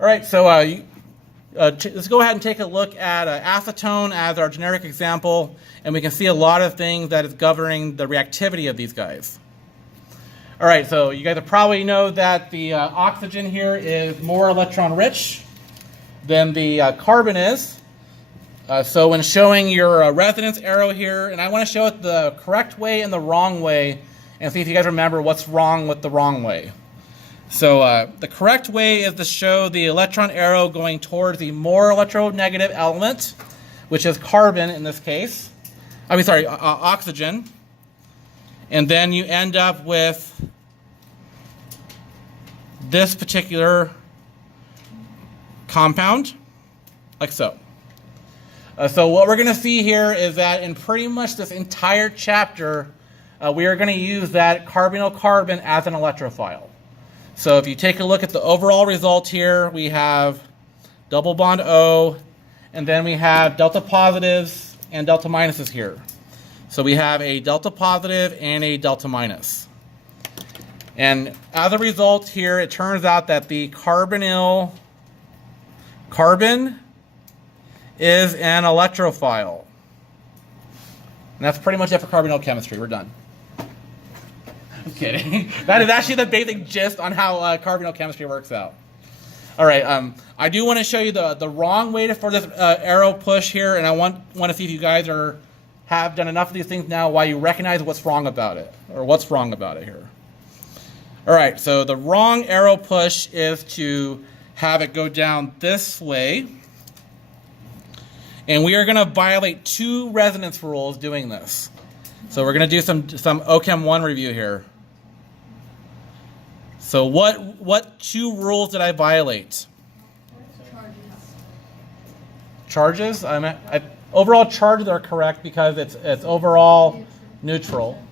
All right, so let's go ahead and take a look at acetone as our generic example, and we can see a lot of things that is governing the reactivity of these guys. All right, so you guys probably know that the oxygen here is more electron rich than the carbon is. So when showing your resonance arrow here, and I want to show it the correct way and the wrong way, and see if you guys remember what's wrong with the wrong way. So the correct way is to show the electron arrow going towards the more electronegative element, which is carbon in this case. Oxygen. And then you end up with this particular compound, like so. So what we're going to see here is that in pretty much this entire chapter, we are going to use that carbonyl carbon as an electrophile. So if you take a look at the overall result here, we have double bond O, and then we have delta positives and delta minuses here. So we have a delta positive and a delta minus. And as a result here, it turns out that the carbonyl carbon is an electrophile. And that's pretty much it for carbonyl chemistry. We're done. I'm kidding. That is actually the basic gist on how carbonyl chemistry works out. All right, I do want to show you the wrong way for this arrow push here, and I want to see if you guys have done enough of these things now while you recognize what's wrong about it, or what's wrong about it here. All right, so the wrong arrow push is to have it go down this way. And we are going to violate two resonance rules doing this. So we're going to do some OChem 1 review here. So what two rules did I violate? Charges? Overall charges are correct because it's overall neutral.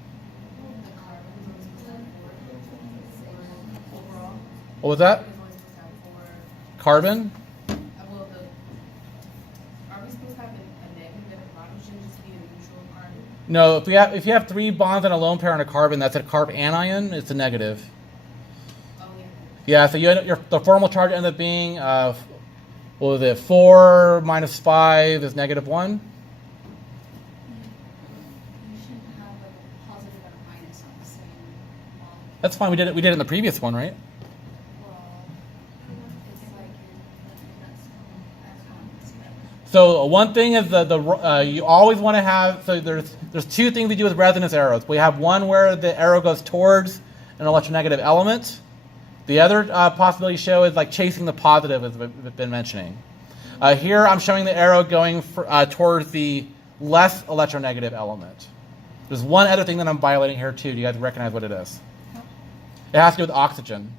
What was that? Carbon? No, if you have three bonds and a lone pair on a carbon, that's a carb anion. It's a negative. Oh, yeah. So the formal charge ends up being what was it? 4 minus 5 is -1. You shouldn't have a positive and a minus on the same bond. That's fine. We did it in the previous one, right? So one thing is you always want to have, so there's two things we do with resonance arrows. We have one where the arrow goes towards an electronegative element. The other possibility show is like chasing the positive, as we've been mentioning. Here I'm showing the arrow going towards the less electronegative element. There's one other thing that I'm violating here too. Do you guys recognize what it is? It has to do with oxygen.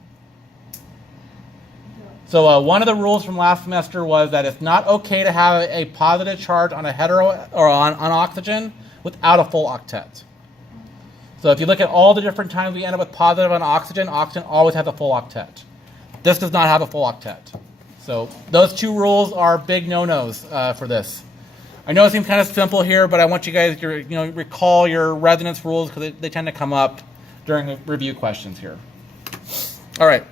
So one of the rules from last semester was that it's not okay to have a positive charge on a hetero or on oxygen without a full octet. So if you look at all the different times we end up with positive on oxygen, oxygen always has a full octet. This does not have a full octet. So those two rules are big no-nos for this. I know it seems kind of simple here, but I want you guys to recall your resonance rules because they tend to come up during the review questions here. All right.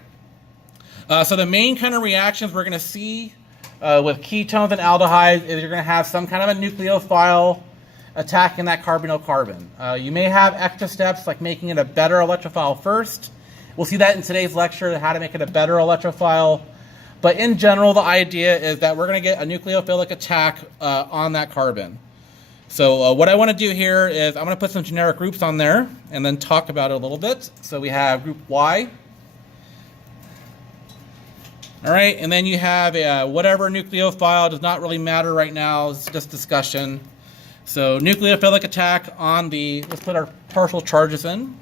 So the main kind of reactions we're going to see with ketones and aldehydes is you're going to have some kind of a nucleophile attacking that carbonyl carbon. You may have extra steps like making it a better electrophile first. We'll see that in today's lecture, how to make it a better electrophile. But in general, the idea is that we're going to get a nucleophilic attack on that carbon. So what I want to do here is I'm going to put some generic groups on there and then talk about it a little bit. So we have group Y. All right, and then you have whatever nucleophile, does not really matter right now, it's just discussion. So nucleophilic attack on let's put our partial charges in.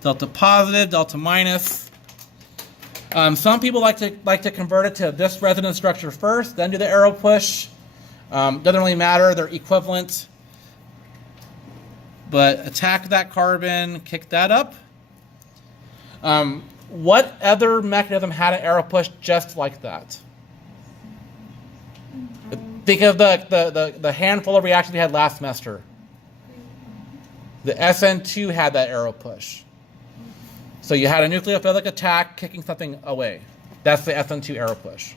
Delta positive, delta minus. Some people like to convert it to this resonance structure first, then do the arrow push. Doesn't really matter, they're equivalent. But attack that carbon, kick that up. What other mechanism had an arrow push just like that? Think of the handful of reactions we had last semester. The SN2 had that arrow push. So you had a nucleophilic attack kicking something away. That's the SN2 arrow push.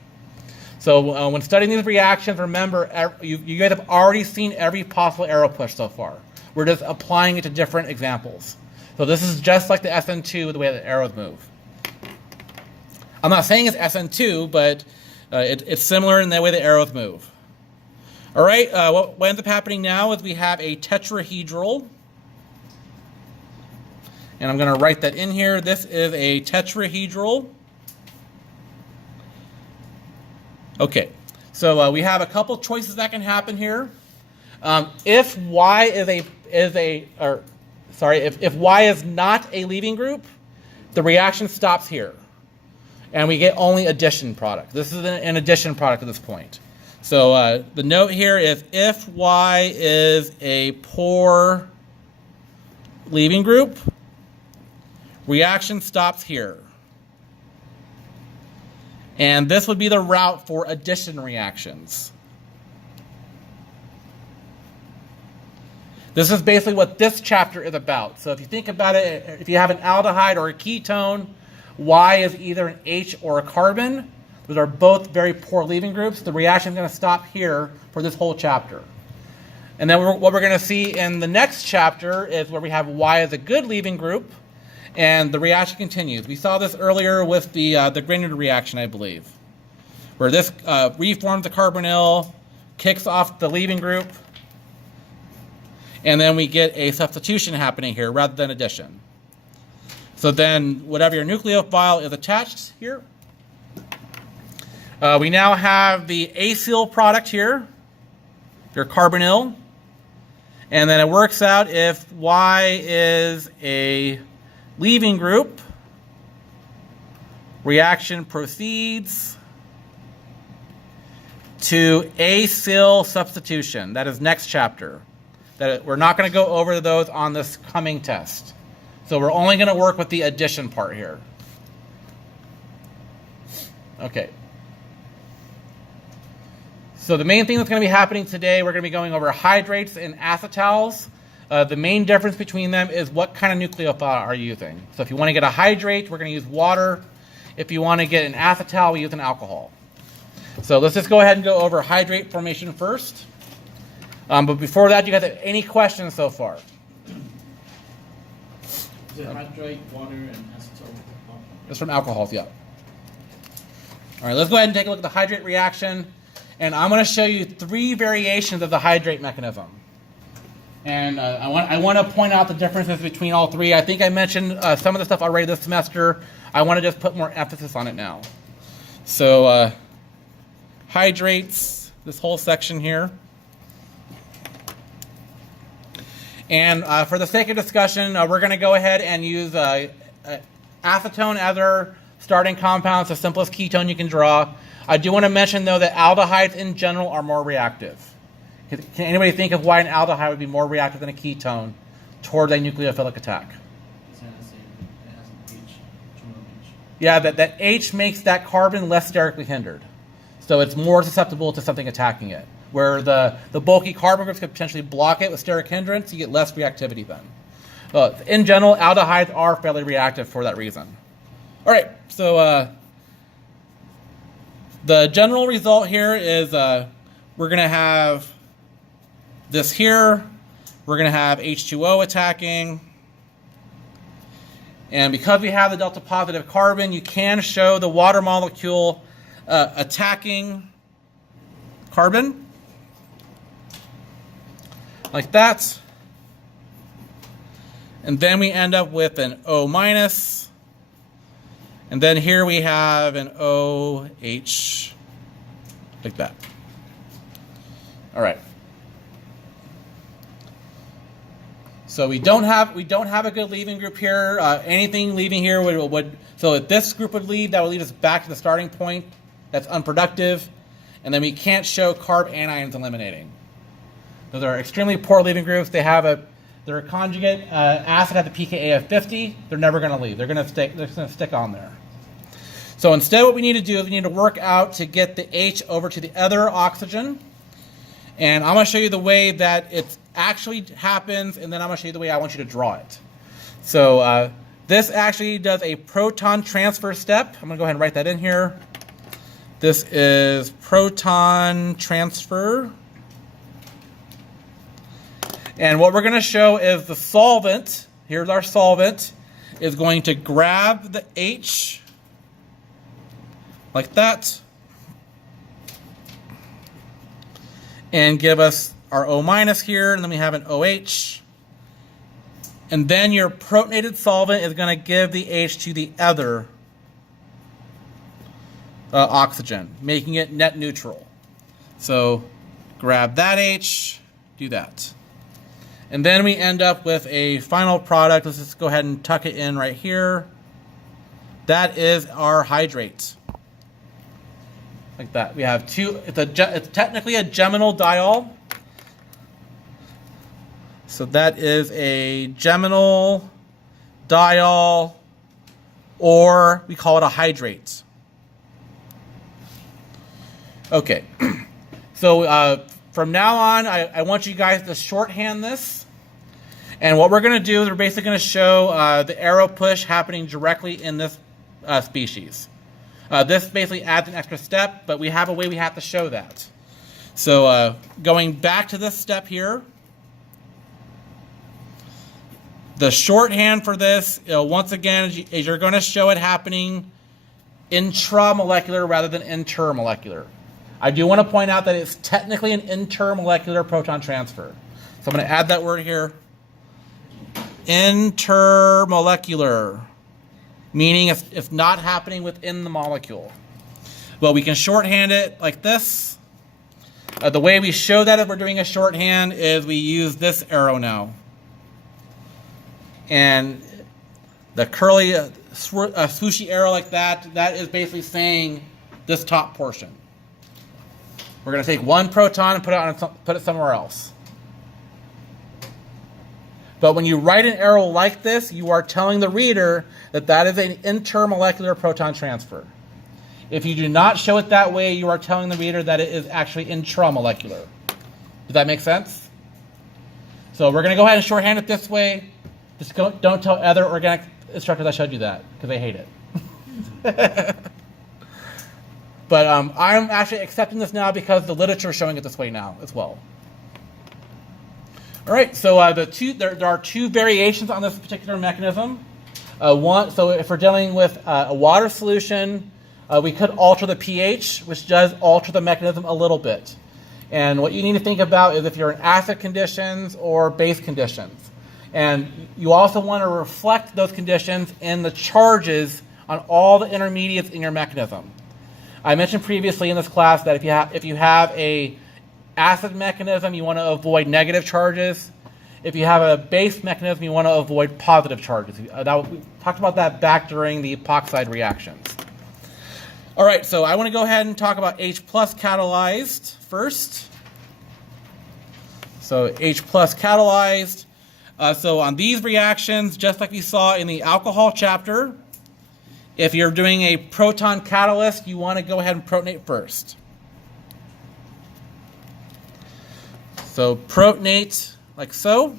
So when studying these reactions, remember, you guys have already seen every possible arrow push so far. We're just applying it to different examples. So this is just like the SN2 with the way the arrows move. I'm not saying it's SN2, but it's similar in the way the arrows move. All right, what ends up happening now is we have a tetrahedral. And I'm going to write that in here. This is a tetrahedral. Okay, so we have a couple choices that can happen here. If Y if Y is not a leaving group, the reaction stops here, and we get only addition product. This is an addition product at this point. So the note here is if Y is a poor leaving group, reaction stops here. And this would be the route for addition reactions. This is basically what this chapter is about. So if you think about it, if you have an aldehyde or a ketone, Y is either an H or a carbon. Those are both very poor leaving groups. The reaction is going to stop here for this whole chapter. And then what we're going to see in the next chapter is where we have Y as a good leaving group, and the reaction continues. We saw this earlier with the Grignard reaction, I believe, where this reforms the carbonyl, kicks off the leaving group, and then we get a substitution happening here rather than addition. So then whatever your nucleophile is attached here, we now have the acyl product here, your carbonyl, and then it works out if Y is a leaving group, reaction proceeds to acyl substitution. That is next chapter. We're not going to go over those on this coming test. So we're only going to work with the addition part here. Okay. So the main thing that's going to be happening today, we're going to be going over hydrates and acetals. The main difference between them is what kind of nucleophile are you using. So if you want to get a hydrate, we're going to use water. If you want to get an acetal, we use an alcohol. So let's just go ahead and go over hydrate formation first. But before that, do you guys have any questions so far? Is it hydrate, water, and acetal? It's from alcohols, yeah. All right, let's go ahead and take a look at the hydrate reaction. And I'm going to show you 3 variations of the hydrate mechanism. And I want to point out the differences between all 3. I think I mentioned some of the stuff already this semester. I want to just put more emphasis on it now. So hydrates, this whole section here. And for the sake of discussion, we're going to go ahead and use acetone as our starting compound. It's the simplest ketone you can draw. I do want to mention, though, that aldehydes in general are more reactive. Can anybody think of why an aldehyde would be more reactive than a ketone toward a nucleophilic attack? Yeah, that H makes that carbon less sterically hindered. So it's more susceptible to something attacking it. Where the bulky carbon groups could potentially block it with steric hindrance, you get less reactivity then. In general, aldehydes are fairly reactive for that reason. All right, so the general result here is we're going to have this here. We're going to have H2O attacking. And because we have the delta positive carbon, you can show the water molecule attacking carbon. Like that. And then we end up with an O minus. And then here we have an OH like that. All right. So we don't have a good leaving group here. Anything leaving here would so if this group would leave, that would lead us back to the starting point. That's unproductive. And then we can't show carb anions eliminating. Those are extremely poor leaving groups. They're a conjugate acid at the pKa of 50. They're never going to leave. They're going to stick on there. So instead, what we need to do is we need to work out to get the H over to the other oxygen. And I'm going to show you the way that it actually happens, and then I'm going to show you the way I want you to draw it. So This actually does a proton transfer step. I'm going to go ahead and write that in here. This is proton transfer. And what we're going to show is the solvent, here's our solvent, is going to grab the H like that and give us our O minus here, and then we have an OH. And then your protonated solvent is going to give the H to the other oxygen, making it net neutral. So grab that H, do that. And then we end up with a final product. Let's just go ahead and tuck it in right here. That is our hydrate. Like that. We have two, it's technically a geminal diol. So that is a geminal diol, or we call it a hydrate. Okay. So from now on, I want you guys to shorthand this. And what we're going to do is we're basically going to show the arrow push happening directly in this species. This basically adds an extra step, but we have a way we have to show that. So going back to this step here, the shorthand for this, once again, is you're going to show it happening intramolecular rather than intermolecular. I do want to point out that it's technically an intermolecular proton transfer. So I'm going to add that word here. Intermolecular, meaning it's not happening within the molecule. Well, we can shorthand it like this. The way we show that if we're doing a shorthand is we use this arrow now. And the curly swooshy arrow like that, that is basically saying this top portion. We're going to take one proton and put it somewhere else. But when you write an arrow like this, you are telling the reader that that is an intermolecular proton transfer. If you do not show it that way, you are telling the reader that it is actually intramolecular. Does that make sense? So we're going to go ahead and shorthand it this way. Just don't tell other organic instructors I showed you that, because they hate it. But I'm actually accepting this now because the literature is showing it this way now as well. All right, so there are two variations on this particular mechanism. So if we're dealing with a water solution, we could alter the pH, which does alter the mechanism a little bit. And what you need to think about is if you're in acid conditions or base conditions. And you also want to reflect those conditions in the charges on all the intermediates in your mechanism. I mentioned previously in this class that if you have a acid mechanism, you want to avoid negative charges. If you have a base mechanism, you want to avoid positive charges. We talked about that back during the epoxide reactions. All right, so I want to go ahead and talk about H plus catalyzed first. So H plus catalyzed. So on these reactions, just like we saw in the alcohol chapter, if you're doing a proton catalyst, you want to go ahead and protonate first. So protonate like so.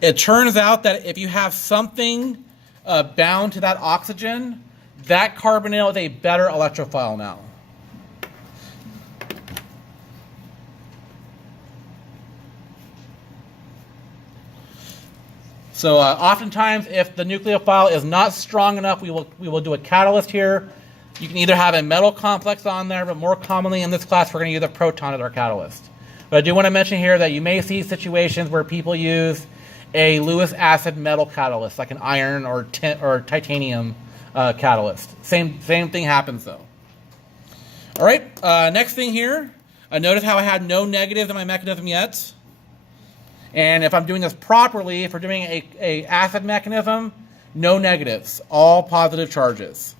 It turns out that if you have something bound to that oxygen, that carbonyl is a better electrophile now. So oftentimes, if the nucleophile is not strong enough, we will do a catalyst here. You can either have a metal complex on there, but more commonly in this class, we're going to use a proton as our catalyst. But I do want to mention here that you may see situations where people use a Lewis acid metal catalyst, like an iron or titanium catalyst. Same thing happens though. All right, next thing here. Notice how I had no negatives in my mechanism yet. And if I'm doing this properly, if we're doing a acid mechanism, no negatives, all positive charges.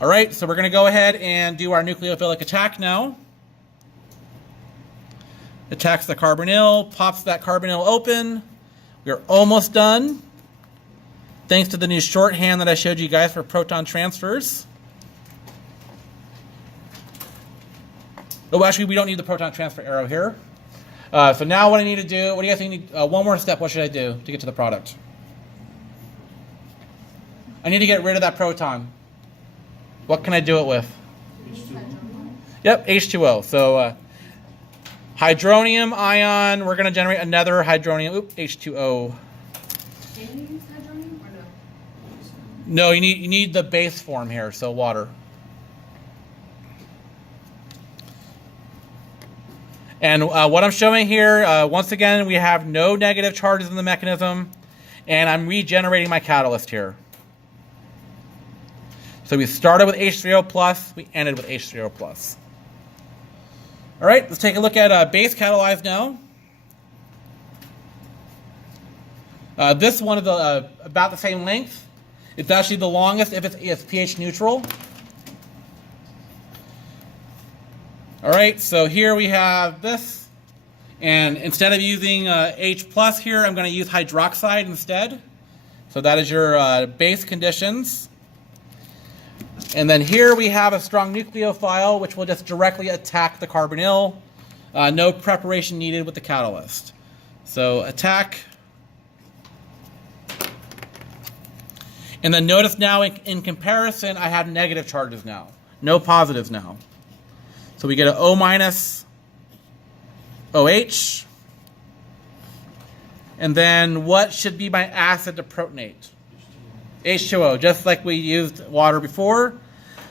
All right, so we're going to go ahead and do our nucleophilic attack now. Attacks the carbonyl, pops that carbonyl open. We're almost done. Thanks to the new shorthand that I showed you guys for proton transfers. Oh, actually, we don't need the proton transfer arrow here. So now what I need to do, what do you guys think? One more step, what should I do to get to the product? I need to get rid of that proton. What can I do it with? Yep, H2O. So hydronium ion, we're going to generate another hydronium, H2O. Can you use hydronium or no? No, you need the base form here, so water. And what I'm showing here, once again, we have no negative charges in the mechanism, and I'm regenerating my catalyst here. So we started with H3O plus, we ended with H3O plus. All right, let's take a look at base catalyzed now. This one is about the same length. It's actually the longest if it's pH neutral. All right, so here we have this, and instead of using H plus here, I'm going to use hydroxide instead. So that is your base conditions. And then here we have a strong nucleophile, which will just directly attack the carbonyl. No preparation needed with the catalyst. So attack. And then notice now in comparison, I have negative charges now. No positives now. So we get an O minus OH. And then what should be my acid to protonate? H2O, just like we used water before.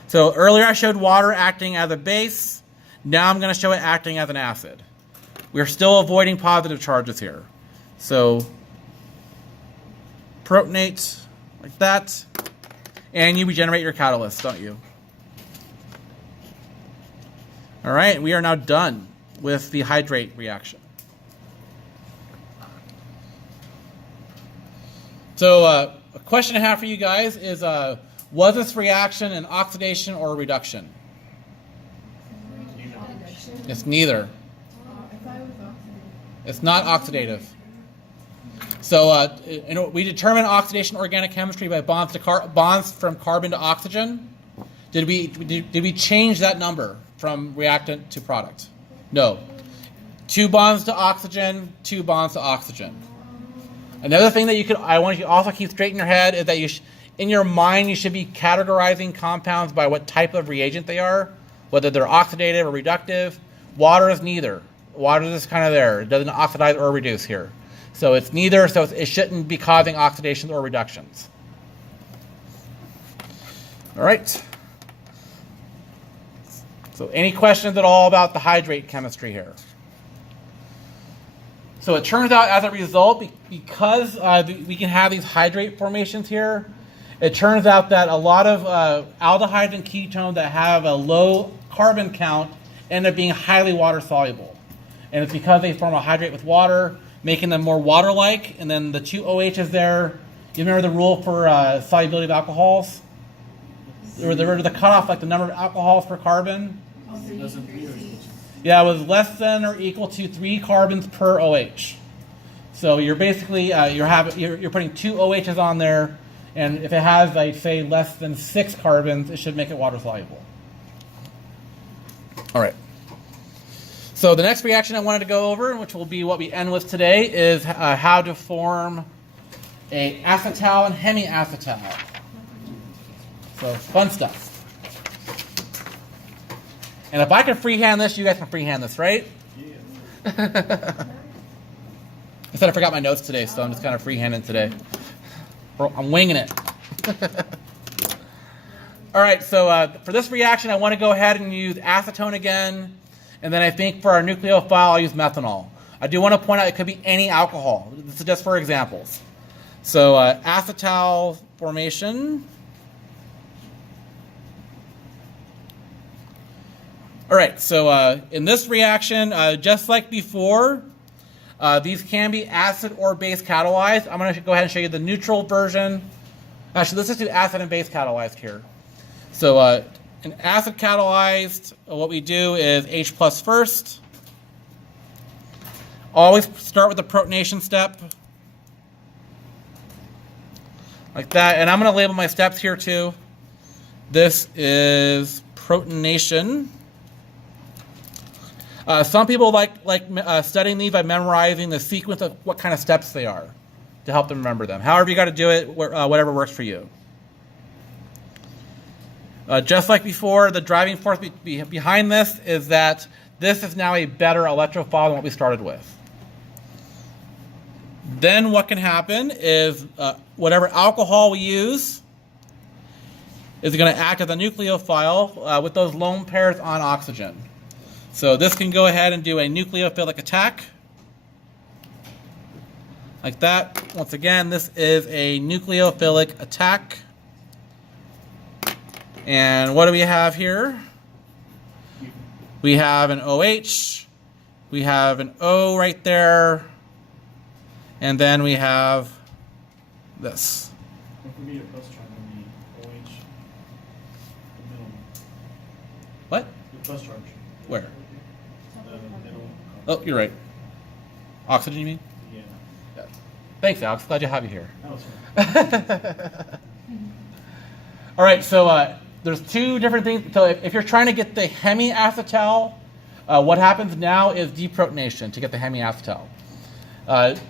So earlier I showed water acting as a base. Now I'm going to show it acting as an acid. We're still avoiding positive charges here. So protonate like that. And you regenerate your catalyst, don't you? All right, we are now done with the hydrate reaction. So a question I have for you guys is, was this reaction an oxidation or a reduction? It's neither. It's not oxidative. So we determine oxidation organic chemistry by bonds from carbon to oxygen. Did we change that number from reactant to product? No. 2 bonds to oxygen, 2 bonds to oxygen. Another thing that I want you to also keep straight in your head is that in your mind you should be categorizing compounds by what type of reagent they are, whether they're oxidative or reductive. Water is neither. Water is kind of there. It doesn't oxidize or reduce here. So it's neither, so it shouldn't be causing oxidations or reductions. All right. So any questions at all about the hydrate chemistry here? So it turns out as a result, because we can have these hydrate formations here, it turns out that a lot of aldehydes and ketones that have a low carbon count end up being highly water soluble. And it's because they form a hydrate with water, making them more water-like, and then the 2 OHs there. You remember the rule for solubility of alcohols? Or the cutoff, like the number of alcohols per carbon? Yeah, it was less than or equal to 3 carbons per OH. So you're basically you're putting 2 OHs on there, and if it has, like, say, less than 6 carbons, it should make it water soluble. All right. So the next reaction I wanted to go over, which will be what we end with today, is how to form a acetal and hemiacetal. So fun stuff. And if I can freehand this, you guys can freehand this, right? Yeah. Instead, I forgot my notes today, so I'm just kind of freehanding today. I'm winging it. All right, so for this reaction, I want to go ahead and use acetone again. And then I think for our nucleophile, I'll use methanol. I do want to point out it could be any alcohol. This is just for examples. So acetal formation. All right, so in this reaction, just like before, these can be acid or base catalyzed. I'm going to go ahead and show you the neutral version. Actually, let's just do acid and base catalyzed here. So in acid catalyzed, what we do is H plus first. Always start with the protonation step. Like that. And I'm going to label my steps here too. This is protonation. Some people like studying these by memorizing the sequence of what kind of steps they are to help them remember them. However, you got to do it, whatever works for you. Just like before, the driving force behind this is that this is now a better electrophile than what we started with. Then what can happen is whatever alcohol we use is going to act as a nucleophile with those lone pairs on oxygen. So this can go ahead and do a nucleophilic attack. Like that. Once again, this is a nucleophilic attack. And what do we have here? We have an OH. We have an O right there. And then we have this. What would be your plus charge on the OH? The middle one. What? The plus charge. Where? The middle. Oh, you're right. Oxygen, you mean? Yeah. Thanks, Alex. Glad to have you here. That was fine. All right, so there's two different things. So if you're trying to get the hemiacetal, what happens now is deprotonation to get the hemiacetal.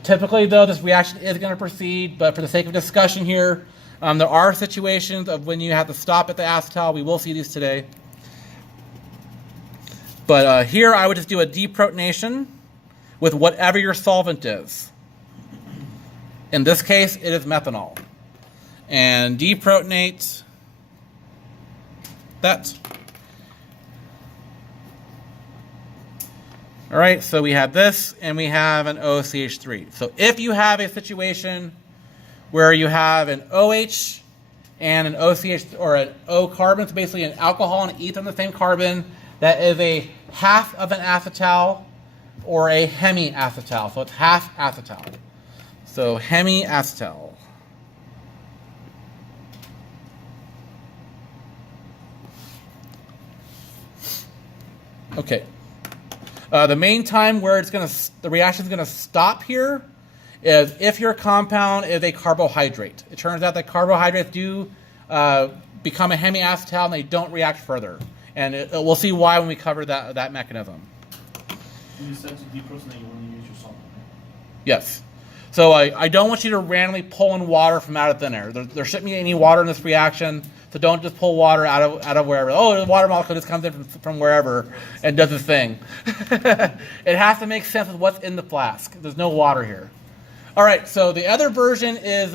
Typically, though, this reaction is going to proceed, but for the sake of discussion here, there are situations of when you have to stop at the acetal. We will see these today. But here, I would just do a deprotonation with whatever your solvent is. In this case, it is methanol. And deprotonate that. All right, so we have this, and we have an OCH3. So if you have a situation where you have an OH and an OCH, or an O carbon, it's basically an alcohol and an ether on the same carbon, that is a half of an acetal or a hemiacetal. So it's half acetal. So hemiacetal. Okay. The main time where the reaction is going to stop here is if your compound is a carbohydrate. It turns out that carbohydrates do become a hemiacetal and they don't react further. And we'll see why when we cover that mechanism. You said to deprotonate, you want to use your solvent, right? Yes. So I don't want you to randomly pull in water from out of thin air. There shouldn't be any water in this reaction, so don't just pull water out of wherever. Oh, the water molecule just comes in from wherever and does its thing. It has to make sense with what's in the flask. There's no water here. All right, so the other version is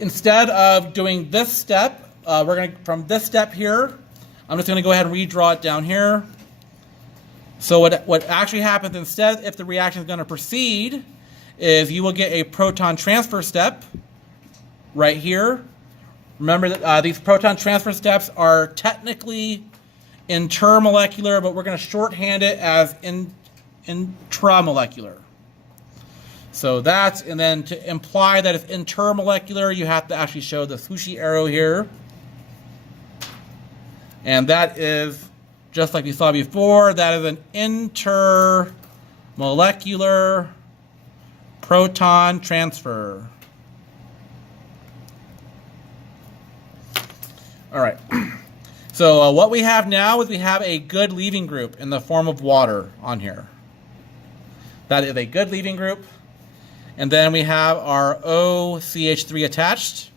instead of doing this step, we're going to, from this step here, I'm just going to go ahead and redraw it down here. So what actually happens instead, if the reaction is going to proceed, is you will get a proton transfer step right here. Remember that these proton transfer steps are technically intermolecular, but we're going to shorthand it as intramolecular. So that's, and then to imply that it's intermolecular, you have to actually show the swooshy arrow here. And that is, just like we saw before, that is an intermolecular proton transfer. All right. So what we have now is we have a good leaving group in the form of water on here. That is a good leaving group. And then we have our OCH3 attached.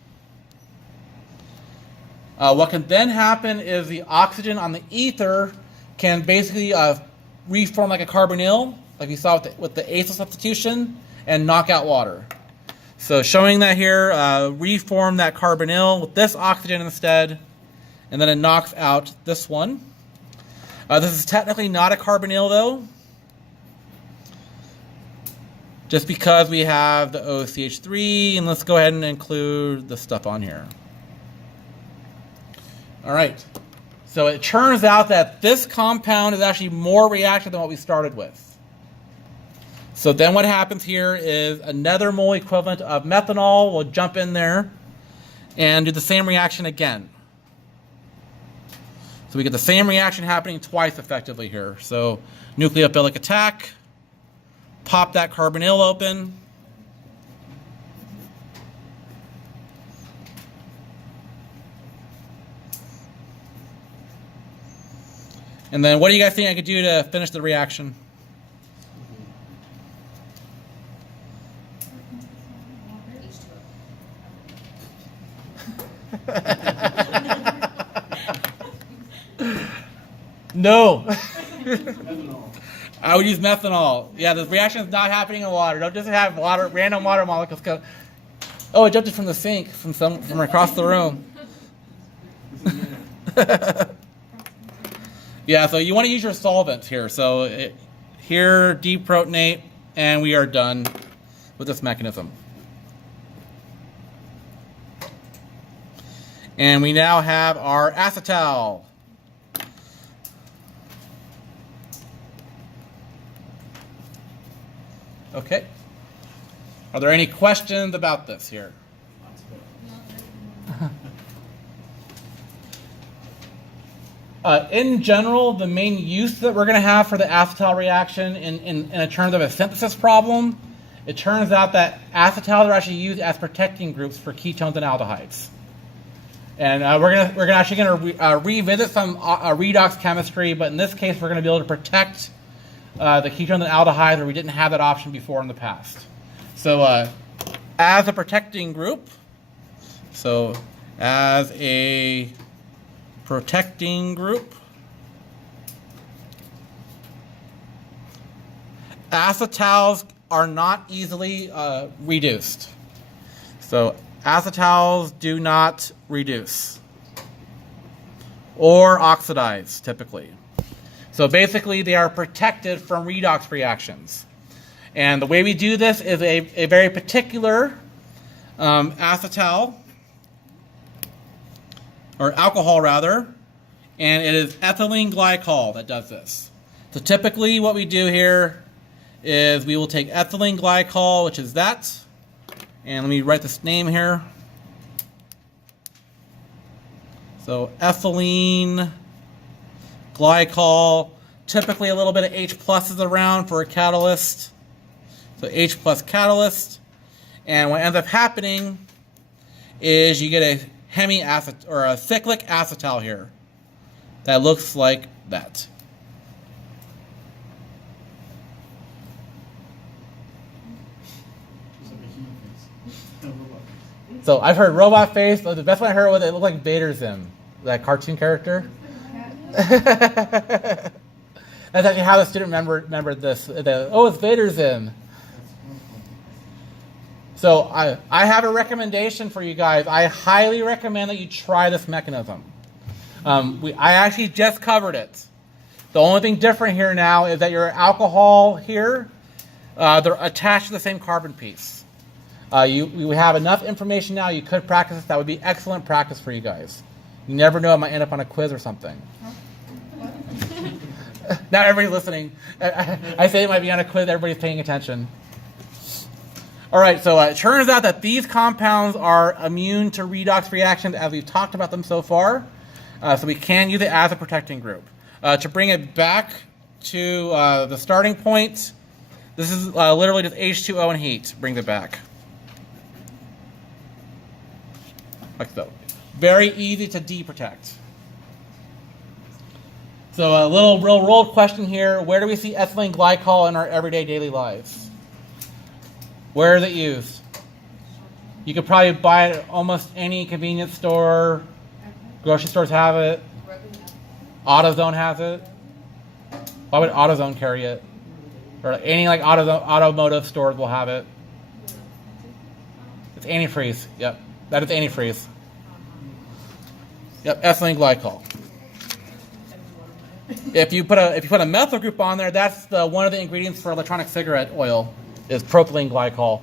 What can then happen is the oxygen on the ether can basically reform like a carbonyl, like we saw with the acyl substitution, and knock out water. So showing that here, reform that carbonyl with this oxygen instead, and then it knocks out this one. This is technically not a carbonyl though, just because we have the OCH3, and let's go ahead and include the stuff on here. All right, so it turns out that this compound is actually more reactive than what we started with. So then what happens here is another mole equivalent of methanol will jump in there and do the same reaction again. So we get the same reaction happening twice effectively here. So nucleophilic attack, pop that carbonyl open. And then what do you guys think I could do to finish the reaction? No. Ethanol. I would use methanol. Yeah, the reaction is not happening in water. Don't just have water, random water molecules go. Oh, it jumped in from the sink from across the room. Yeah, so you want to use your solvents here. So here, deprotonate, and we are done with this mechanism. And we now have our acetal. Okay. Are there any questions about this here? In general, the main use that we're going to have for the acetal reaction in terms of a synthesis problem, it turns out that acetals are actually used as protecting groups for ketones and aldehydes. And we're actually going to revisit some redox chemistry, but in this case, we're going to be able to protect the ketones and aldehydes where we didn't have that option before in the past. So as a protecting group, acetals are not easily reduced. So acetals do not reduce or oxidize typically. So basically they are protected from redox reactions. And the way we do this is a very particular acetal, or alcohol rather, and it is ethylene glycol that does this. So typically what we do here is we will take ethylene glycol, which is that, and let me write this name here. So ethylene glycol, typically a little bit of H plus is around for a catalyst. So H plus catalyst. And what ends up happening is you get a hemiacetal or a cyclic acetal here that looks like that. It's like a human face. A robot face. So I've heard robot face, but the best one I heard was it looked like Vader's in that cartoon character. That's actually how the student remembered this. Oh, it's Vader's in. So I have a recommendation for you guys. I highly recommend that you try this mechanism. I actually just covered it. The only thing different here now is that your alcohol here, they're attached to the same carbon piece. You have enough information now. You could practice this. That would be excellent practice for you guys. You never know, it might end up on a quiz or something. Now everybody's listening. I say it might be on a quiz. Everybody's paying attention. All right, so it turns out that these compounds are immune to redox reactions, as we've talked about them so far. So we can use it as a protecting group. To bring it back to the starting point, this is literally just H2O and heat. Brings it back. Like so. Very easy to deprotect. So a little real world question here. Where do we see ethylene glycol in our everyday daily lives? Where is it used? You could probably buy it at almost any convenience store. Grocery stores have it. AutoZone has it. Why would AutoZone carry it? Or any like automotive stores will have it. It's antifreeze. Yep, that is antifreeze. Yep, ethylene glycol. If you put a methyl group on there, that's one of the ingredients for electronic cigarette oil. Is propylene glycol.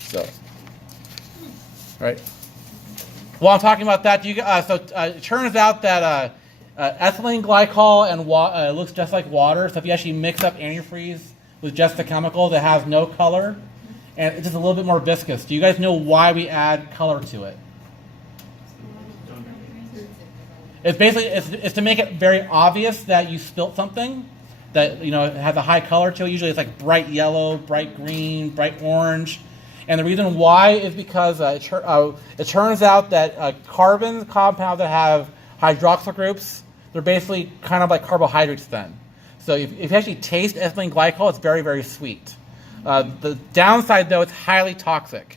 So, right. While I'm talking about that, it turns out that ethylene glycol and looks just like water. So if you actually mix up antifreeze with just the chemicals, it has no color, and it's just a little bit more viscous. Do you guys know why we add color to it? It's basically it's to make it very obvious that you spilt something. That it has a high color to it. Usually it's like bright yellow, bright green, bright orange. And the reason why is because it turns out that carbon compounds that have hydroxyl groups, they're basically kind of like carbohydrates then. So if you actually taste ethylene glycol, it's very, very sweet. The downside, though, it's highly toxic.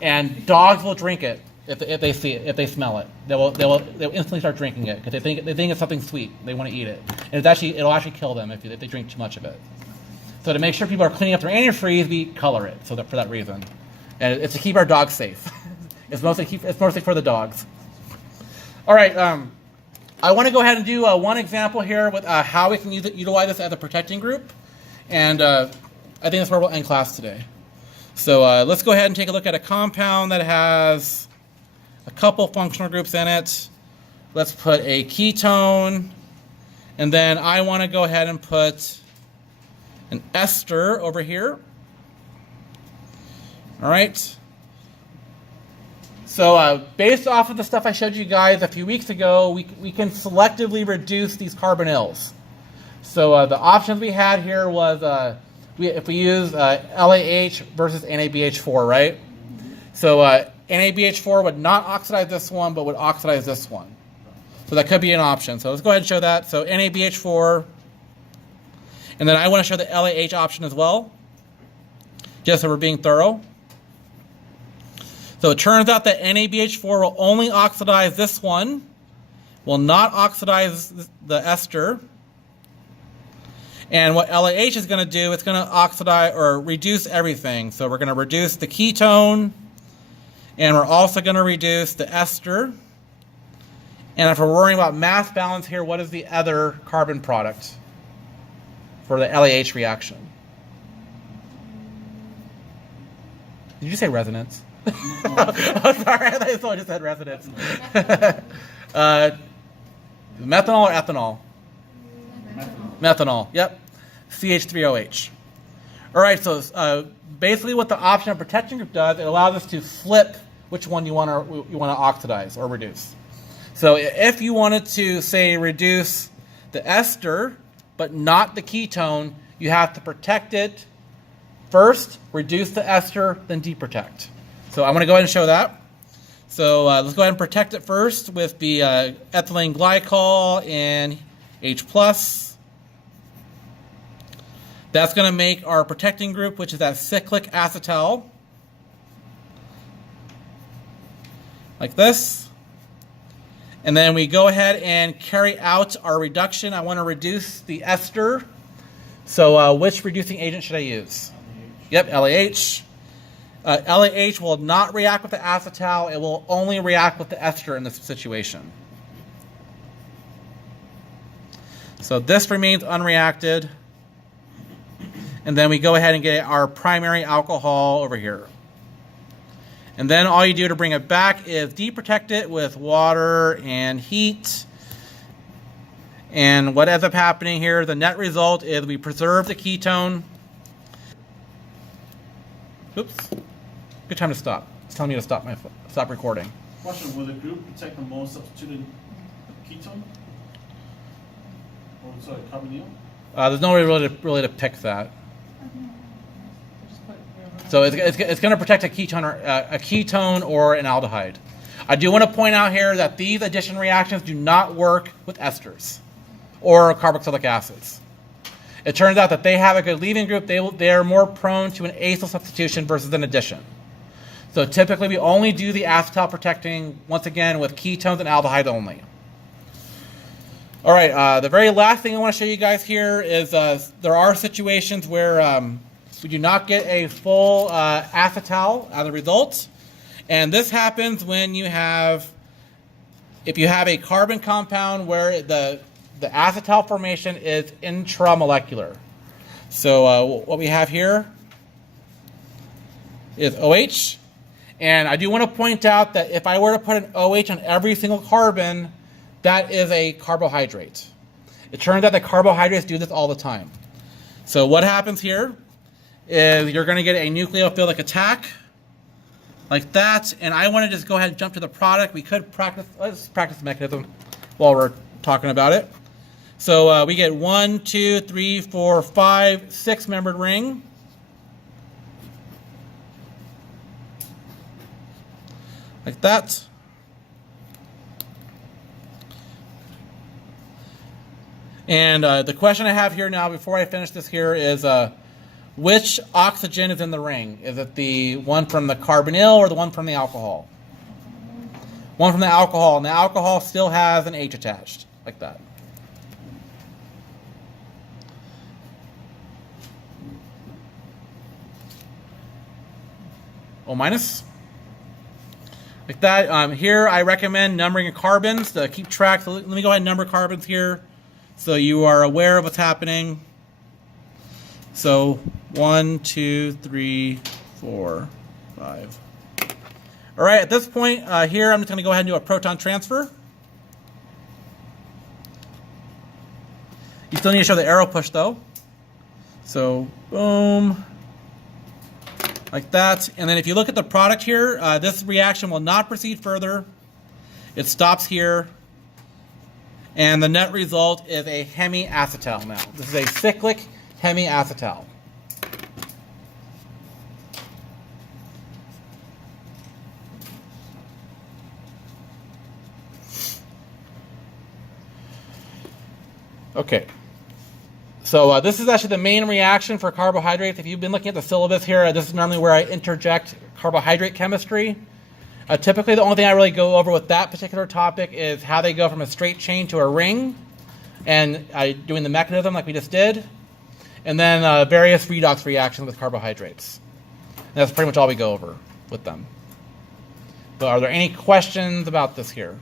And dogs will drink it if they see it, if they smell it. They'll instantly start drinking it because they think it's something sweet. They want to eat it. And it'll actually kill them if they drink too much of it. So to make sure people are cleaning up their antifreeze, we color it for that reason. And it's to keep our dogs safe. It's mostly for the dogs. All right. I want to go ahead and do one example here with how we can utilize this as a protecting group. And I think that's where we'll end class today. So let's go ahead and take a look at a compound that has a couple functional groups in it. Let's put a ketone. And then I want to go ahead and put an ester over here. All right. So based off of the stuff I showed you guys a few weeks ago, we can selectively reduce these carbonyls. So the options we had here was if we use LAH versus NABH4, right? So NABH4 would not oxidize this one, but would oxidize this one. So that could be an option. So let's go ahead and show that. So NABH4. And then I want to show the LAH option as well, just so we're being thorough. So it turns out that NABH4 will only oxidize this one, will not oxidize the ester. And what LAH is going to do, it's going to oxidize or reduce everything. So we're going to reduce the ketone, and we're also going to reduce the ester. And if we're worrying about mass balance here, what is the other carbon product for the LAH reaction? Did you say resonance? Oh, sorry, I thought someone just said resonance. Methanol or ethanol? Methanol, yep. CH3OH. All right, so basically what the option of protection group does, it allows us to flip which one you want to oxidize or reduce. So if you wanted to, say, reduce the ester, but not the ketone, you have to protect it first, reduce the ester, then deprotect. So I'm going to go ahead and show that. So let's go ahead and protect it first with the ethylene glycol and H+. That's going to make our protecting group, which is that cyclic acetal, like this. And then we go ahead and carry out our reduction. I want to reduce the ester. So which reducing agent should I use? Yep, LAH. LAH will not react with the acetal. It will only react with the ester in this situation. So this remains unreacted. And then we go ahead and get our primary alcohol over here. And then all you do to bring it back is deprotect it with water and heat. And what ends up happening here, the net result is we preserve the ketone. Oops. Good time to stop. It's telling me to stop recording. Question, will the group protect the most substituted ketone? Or sorry, carbonyl? There's no way really to pick that. So it's going to protect a ketone or an aldehyde. I do want to point out here that these addition reactions do not work with esters or carboxylic acids. It turns out that they have a good leaving group. They are more prone to an acyl substitution versus an addition. So typically we only do the acetal protecting, once again, with ketones and aldehydes only. All right, the very last thing I want to show you guys here is there are situations where we do not get a full acetal as a result. And this happens when you have, if you have a carbon compound where the acetal formation is intramolecular. So what we have here is OH. And I do want to point out that if I were to put an OH on every single carbon, that is a carbohydrate. It turns out that carbohydrates do this all the time. So what happens here is you're going to get a nucleophilic attack like that. And I want to just go ahead and jump to the product. We could practice, let's practice the mechanism while we're talking about it. So we get 1, 2, 3, 4, 5, 6-membered ring. Like that. And the question I have here now, before I finish this here, is which oxygen is in the ring? Is it the one from the carbonyl or the one from the alcohol? One from the alcohol, and the alcohol still has an H attached, like that. O minus. Like that. Here I recommend numbering of carbons to keep track. So let me go ahead and number carbons here so you are aware of what's happening. So 1, 2, 3, 4, 5. All right, at this point here, I'm just going to go ahead and do a proton transfer. You still need to show the arrow push though. So boom. Like that. And then if you look at the product here, this reaction will not proceed further. It stops here. And the net result is a hemiacetal now. This is a cyclic hemiacetal. Okay. So this is actually the main reaction for carbohydrates. If you've been looking at the syllabus here, this is normally where I interject carbohydrate chemistry. Typically, the only thing I really go over with that particular topic is how they go from a straight chain to a ring, and doing the mechanism like we just did, and then various redox reactions with carbohydrates. And that's pretty much all we go over with them. But are there any questions about this here?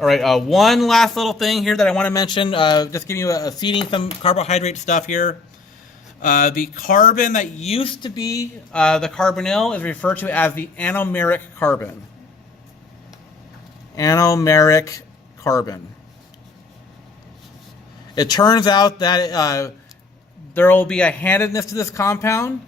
All right, one last little thing here that I want to mention, just giving you seeding some carbohydrate stuff here. The carbon that used to be the carbonyl is referred to as the anomeric carbon. Anomeric carbon. It turns out that there will be a handedness to this compound,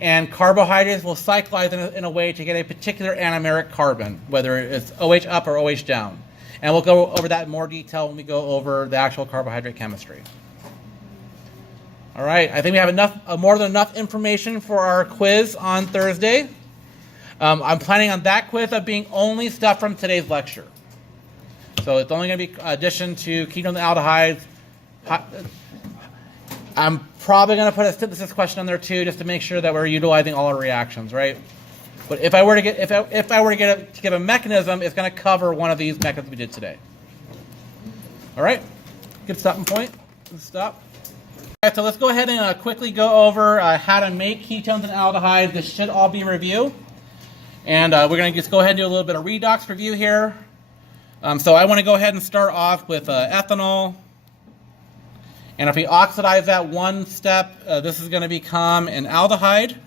and carbohydrates will cyclize in a way to get a particular anomeric carbon, whether it's OH up or OH down. And we'll go over that in more detail when we go over the actual carbohydrate chemistry. All right, I think we have more than enough information for our quiz on Thursday. I'm planning on that quiz of being only stuff from today's lecture. So it's only going to be addition to ketones and aldehydes. I'm probably going to put a synthesis question on there too, just to make sure that we're utilizing all our reactions, right? But if I were to give a mechanism, it's going to cover one of these mechanisms we did today. All right, good stopping point. Let's stop. All right, so let's go ahead and quickly go over how to make ketones and aldehydes. This should all be in review. And we're going to just go ahead and do a little bit of redox review here. So I want to go ahead and start off with ethanol. And if we oxidize that one step, this is going to become an aldehyde.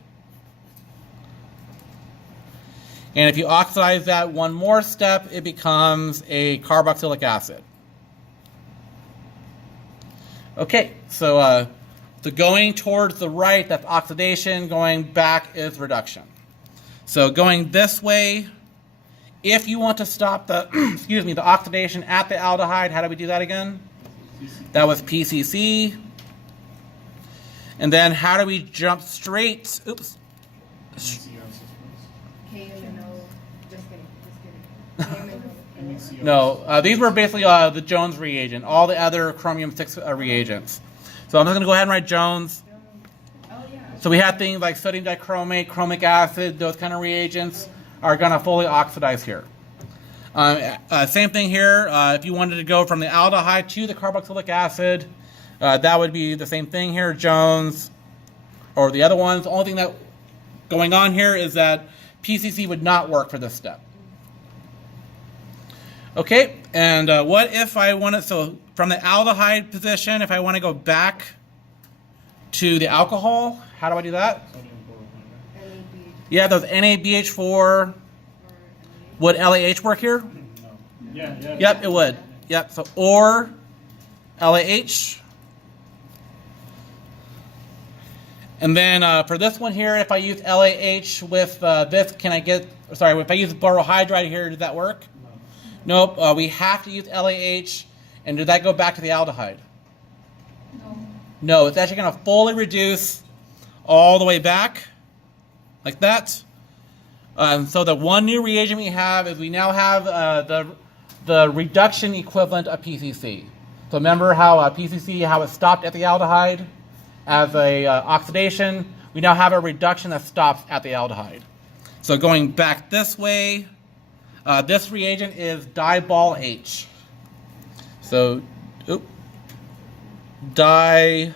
And if you oxidize that one more step, it becomes a carboxylic acid. Okay, so going towards the right, that's oxidation. Going back is reduction. So going this way, if you want to stop the, the oxidation at the aldehyde, how do we do that again? That was PCC. And then how do we jump straight? Oops. No, these were basically the Jones reagent, all the other chromium-6 reagents. So I'm just going to go ahead and write Jones. So we have things like sodium dichromate, chromic acid, those kind of reagents are going to fully oxidize here. Same thing here. If you wanted to go from the aldehyde to the carboxylic acid, that would be the same thing here, Jones, or the other ones. The only thing that going on here is that PCC would not work for this step. Okay, and what if I want to, so from the aldehyde position, if I want to go back to the alcohol, how do I do that? Yeah, those NaBH4. Would LAH work here? No. Yeah. Yep, it would. Yep, so or LAH. And then for this one here, if I use LAH with this, can I get, sorry, if I use borohydride here, does that work? No. Nope, we have to use LAH, and did that go back to the aldehyde? No. No, it's actually going to fully reduce all the way back, like that. So the one new reagent we have is we now have the reduction equivalent of PCC. So remember how PCC, how it stopped at the aldehyde as a oxidation. We now have a reduction that stops at the aldehyde. So going back this way, this reagent is diball H. So, diball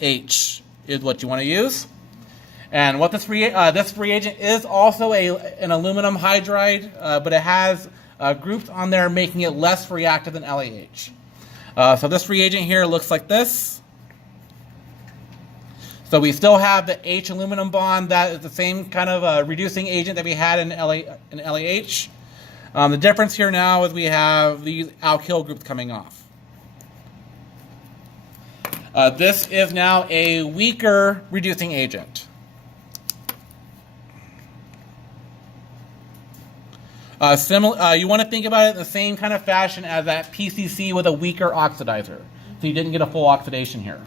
H is what you want to use. And what this reagent is also an aluminum hydride, but it has groups on there making it less reactive than LAH. So this reagent here looks like this. So we still have the H aluminum bond. That is the same kind of reducing agent that we had in LAH. The difference here now is we have these alkyl groups coming off. This is now a weaker reducing agent. You want to think about it in the same kind of fashion as that PCC with a weaker oxidizer. So you didn't get a full oxidation here.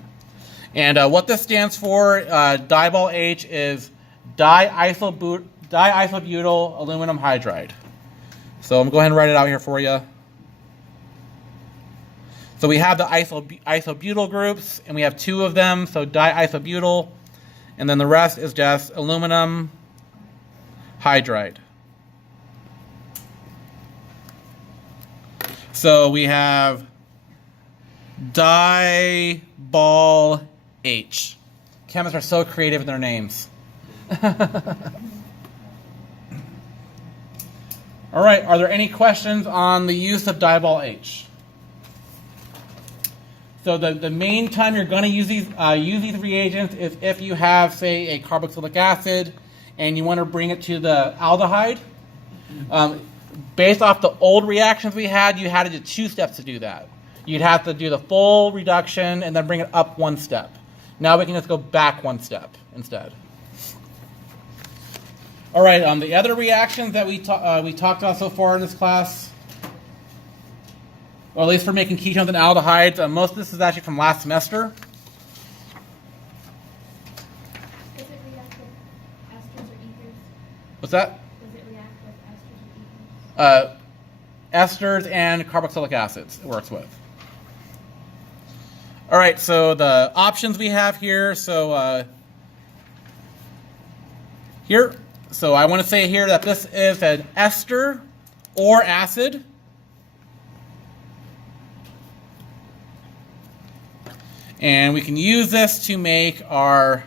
And what this stands for, diball H, is diisobutyl aluminum hydride. So I'm going to go ahead and write it out here for you. So we have the isobutyl groups, and we have 2 of them, so diisobutyl, and then the rest is just aluminum hydride. So we have diball H. Chemists are so creative in their names. All right, are there any questions on the use of diball H? So the main time you're going to use these reagents is if you have, say, a carboxylic acid and you want to bring it to the aldehyde. Based off the old reactions we had, you had to do 2 steps to do that. You'd have to do the full reduction and then bring it up 1 step. Now we can just go back 1 step instead. All right, the other reactions that we talked about so far in this class, or at least for making ketones and aldehydes, most of this is actually from last semester. Does it react with esters or ethers? What's that? Does it react with esters or ethers? Esters and carboxylic acids it works with. All right, so the options we have here. So so I want to say here that this is an ester or acid. And we can use this to make our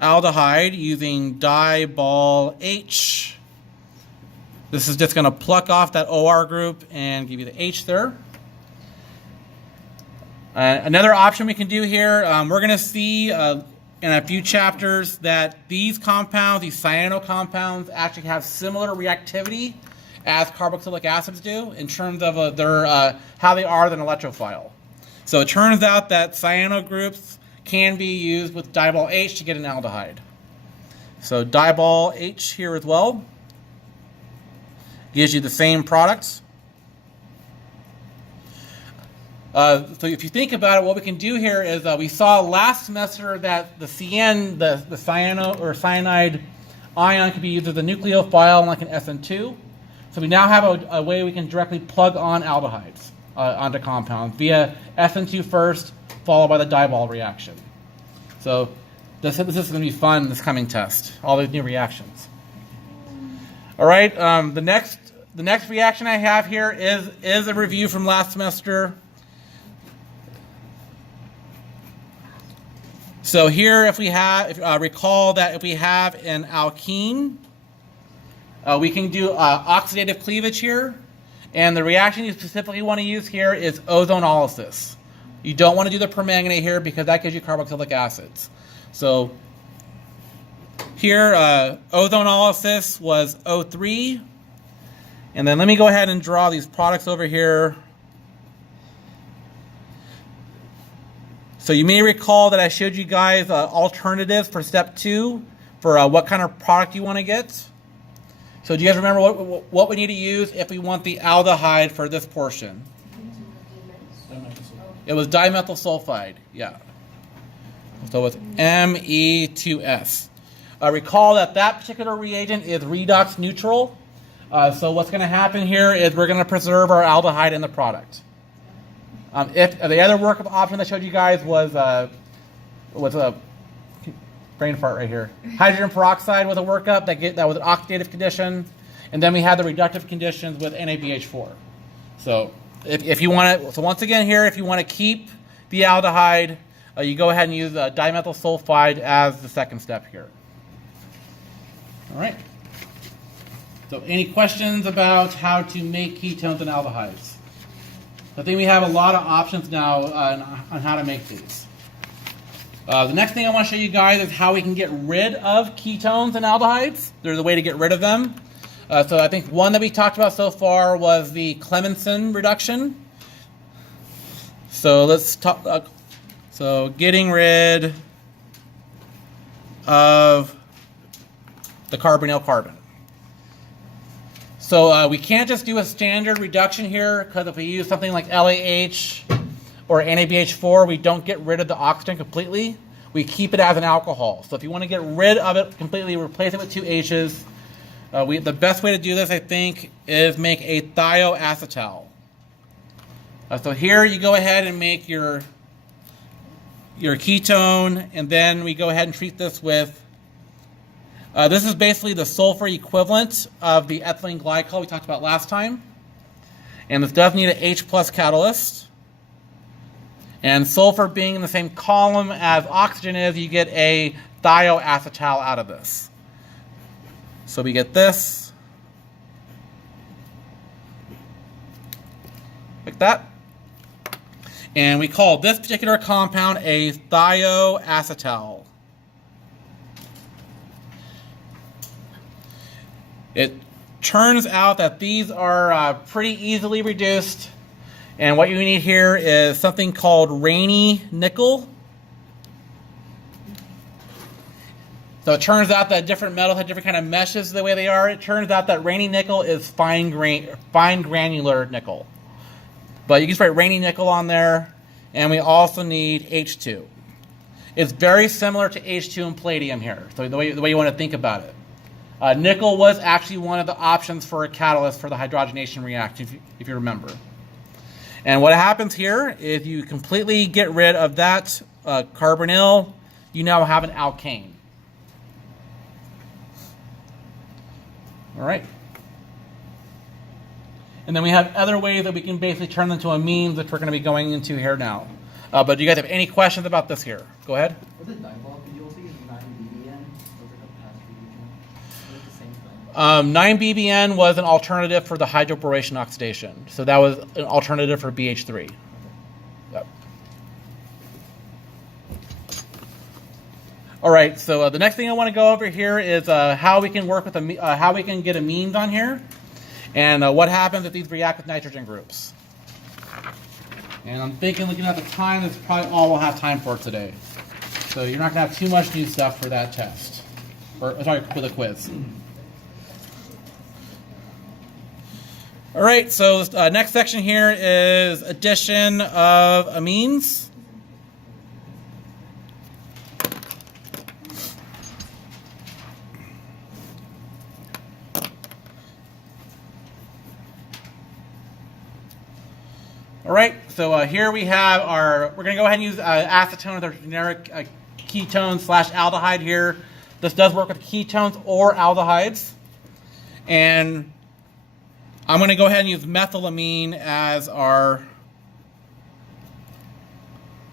aldehyde using diball H. This is just going to pluck off that OR group and give you the H there. Another option we can do here, we're going to see in a few chapters that these compounds, these cyano compounds, actually have similar reactivity as carboxylic acids do in terms of their how they are as an electrophile. So it turns out that cyano groups can be used with diball H to get an aldehyde. So diball H here as well gives you the same products. So if you think about it, what we can do here is we saw last semester that the CN, the cyano or cyanide ion, could be used as a nucleophile like an SN2. So we now have a way we can directly plug on aldehydes onto compounds via SN2 first, followed by the diball reaction. So this is going to be fun, this coming test, all these new reactions. All right, the next reaction I have here is a review from last semester. So here, if we have, recall that if we have an alkene, we can do oxidative cleavage here. And the reaction you specifically want to use here is ozonolysis. You don't want to do the permanganate here because that gives you carboxylic acids. So here, ozonolysis was O3. And then let me go ahead and draw these products over here. So you may recall that I showed you guys alternatives for step 2 for what kind of product you want to get. So do you guys remember what we need to use if we want the aldehyde for this portion? It was dimethyl sulfide, yeah. So it's Me2S. Recall that particular reagent is redox neutral. So what's going to happen here is we're going to preserve our aldehyde in the product. If the other workup option I showed you guys was a brain fart right here. Hydrogen peroxide was a workup that was an oxidative condition, and then we had the reductive conditions with NaBH4. So if you want to, so once again here, if you want to keep the aldehyde, you go ahead and use dimethyl sulfide as the second step here. All right. So any questions about how to make ketones and aldehydes? I think we have a lot of options now on how to make these. The next thing I want to show you guys is how we can get rid of ketones and aldehydes. There's a way to get rid of them. So I think one that we talked about so far was the Clemmensen reduction. So let's talk. So getting rid of the carbonyl carbon. So we can't just do a standard reduction here, because if we use something like LAH or NaBH4, we don't get rid of the oxygen completely. We keep it as an alcohol. So if you want to get rid of it completely, replace it with two H's. The best way to do this, I think, is make a thioacetal. So here you go ahead and make your ketone, and then we go ahead and treat this with this is basically the sulfur equivalent of the ethylene glycol we talked about last time. And this does need an H+ catalyst. And sulfur being in the same column as oxygen is, you get a thioacetal out of this. So we get this. Like that. And we call this particular compound a thioacetal. It turns out that these are pretty easily reduced, and what you need here is something called rainy nickel. So it turns out that different metals have different kind of meshes the way they are. It turns out that rainy nickel is fine granular nickel. But you can just write rainy nickel on there, and we also need H2. It's very similar to H2 and palladium here, so the way you want to think about it. Nickel was actually one of the options for a catalyst for the hydrogenation reaction, if you remember. And what happens here is you completely get rid of that carbonyl. You now have an alkane. All right. And then we have other ways that we can basically turn them into amines, which we're going to be going into here now. But do you guys have any questions about this here? Go ahead. For the dipole, did you also use 9-BBN? Was it a past reagent? Was it the same thing? 9-BBN was an alternative for the hydroboration oxidation. So that was an alternative for BH3. Yep. All right, so the next thing I want to go over here is how we can work with how we can get amines on here, and what happens if these react with nitrogen groups. And I'm thinking, looking at the time, that's probably all we'll have time for today. So you're not going to have too much new stuff for that test. Or, sorry, for the quiz. All right, so next section here is addition of amines. All right, so here we have we're going to go ahead and use acetone as our generic ketone / aldehyde here. This does work with ketones or aldehydes. And I'm going to go ahead and use methylamine as our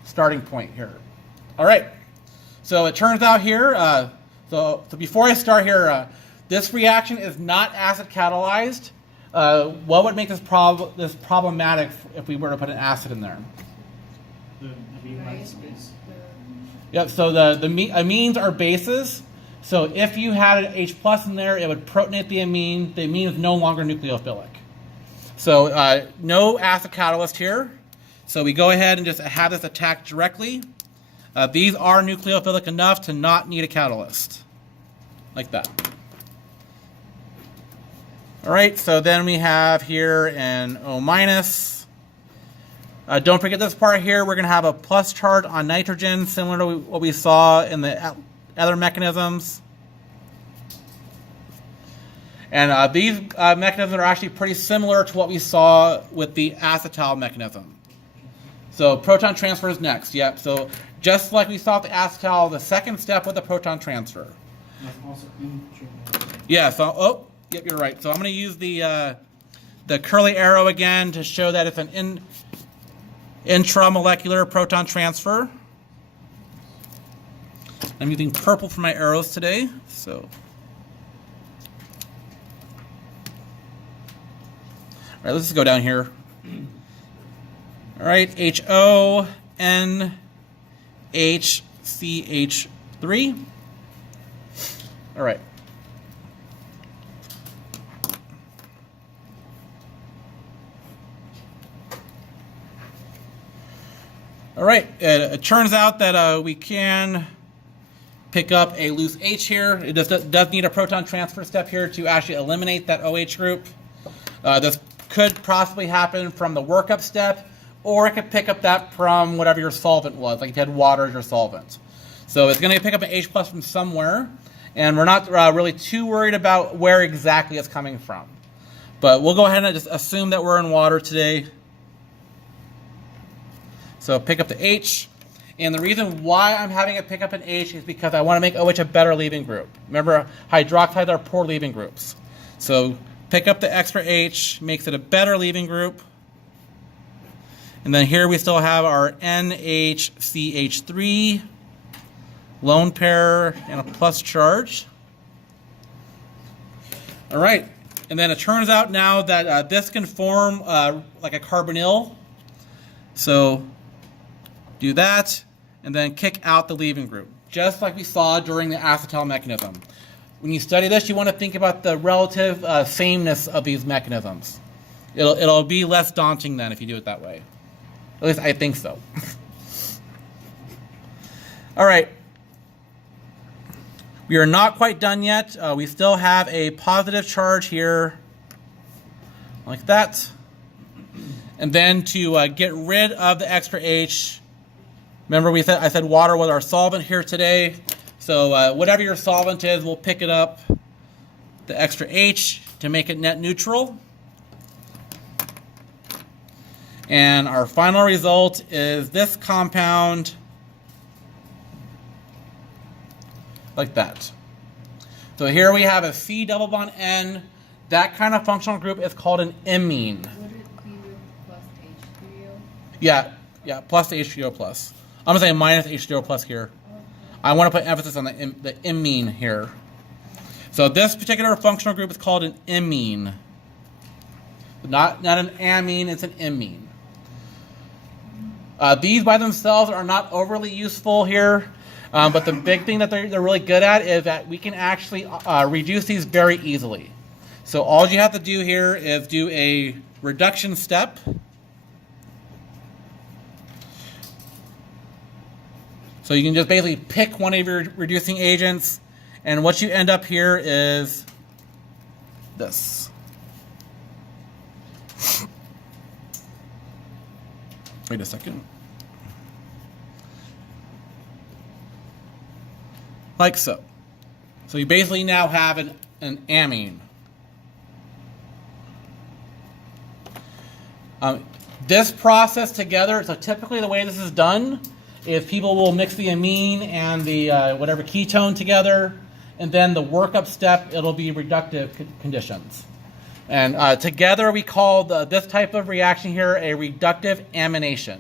starting point here. All right, so it turns out here, so before I start here, this reaction is not acid catalyzed. What would make this problematic if we were to put an acid in there? The amine space. Yep, so the amines are bases. So if you had an H+ in there, it would protonate the amine. The amine is no longer nucleophilic. So no acid catalyst here. So we go ahead and just have this attack directly. These are nucleophilic enough to not need a catalyst. Like that. All right, so then we have here an O-. Don't forget this part here. We're going to have a plus charge on nitrogen, similar to what we saw in the other mechanisms. And these mechanisms are actually pretty similar to what we saw with the acetal mechanism. So proton transfer is next. Yep. So just like we saw with the acetal, the second step with the proton transfer. That's also intramolecular. Yeah. So yep, you're right. So I'm going to use the curly arrow again to show that it's an intramolecular proton transfer. I'm using purple for my arrows today. So. All right, let's just go down here. All right, HONHCH3. All right. All right, it turns out that we can pick up a loose H here. It does need a proton transfer step here to actually eliminate that OH group. This could possibly happen from the workup step, or it could pick up that from whatever your solvent was, like if you had water as your solvent. So it's going to pick up an H plus from somewhere, and we're not really too worried about where exactly it's coming from. But we'll go ahead and just assume that we're in water today. So pick up the H, and the reason why I'm having it pick up an H is because I want to make OH a better leaving group. Remember, hydroxides are poor leaving groups. So pick up the extra H, makes it a better leaving group. And then here we still have our NHCH3, lone pair, and a plus charge. All right, and then it turns out now that this can form like a carbonyl. So do that, and then kick out the leaving group, just like we saw during the acetal mechanism. When you study this, you want to think about the relative sameness of these mechanisms. It'll be less daunting then if you do it that way. At least I think so. All right. We are not quite done yet. We still have a positive charge here, like that. And then to get rid of the extra H, remember I said water was our solvent here today. So whatever your solvent is, we'll pick it up, the extra H, to make it net neutral. And our final result is this compound, like that. So here we have a C double bond N. That kind of functional group is called an imine. Would it be plus H3O? Yeah, plus the H3O plus. I'm going to say minus H3O plus here. I want to put emphasis on the imine here. So this particular functional group is called an imine. Not an amine, it's an imine. These by themselves are not overly useful here, but the big thing that they're really good at is that we can actually reduce these very easily. So all you have to do here is do a reduction step. So you can just basically pick one of your reducing agents, and what you end up here is this. Wait a second. Like so. So you basically now have an amine. This process together, so typically the way this is done is people will mix the amine and the whatever ketone together, and then the workup step, it'll be reductive conditions. And together we call this type of reaction here a reductive amination.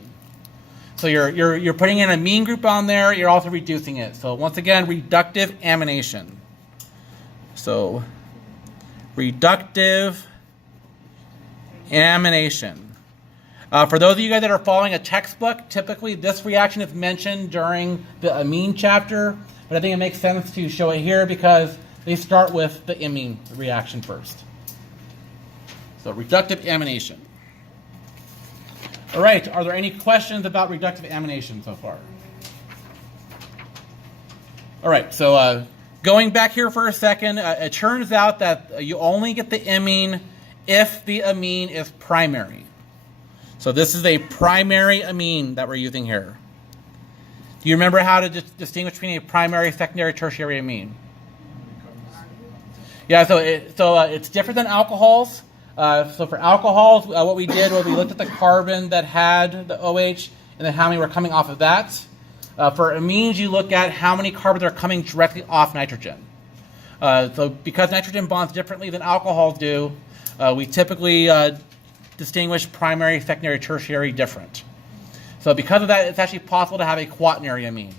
So you're putting in an amine group on there, you're also reducing it. So once again, reductive amination. So reductive amination. For those of you guys that are following a textbook, typically this reaction is mentioned during the amine chapter, but I think it makes sense to show it here because they start with the amine reaction first. So reductive amination. All right, are there any questions about reductive amination so far? All right, so going back here for a second, it turns out that you only get the amine if the amine is primary. So this is a primary amine that we're using here. Do you remember how to distinguish between a primary, secondary, tertiary amine? Yeah, so it's different than alcohols. So for alcohols, what we did was we looked at the carbon that had the OH and then how many were coming off of that. For amines, you look at how many carbons are coming directly off nitrogen. So because nitrogen bonds differently than alcohols do, we typically distinguish primary, secondary, tertiary different. So because of that, it's actually possible to have a quaternary amine.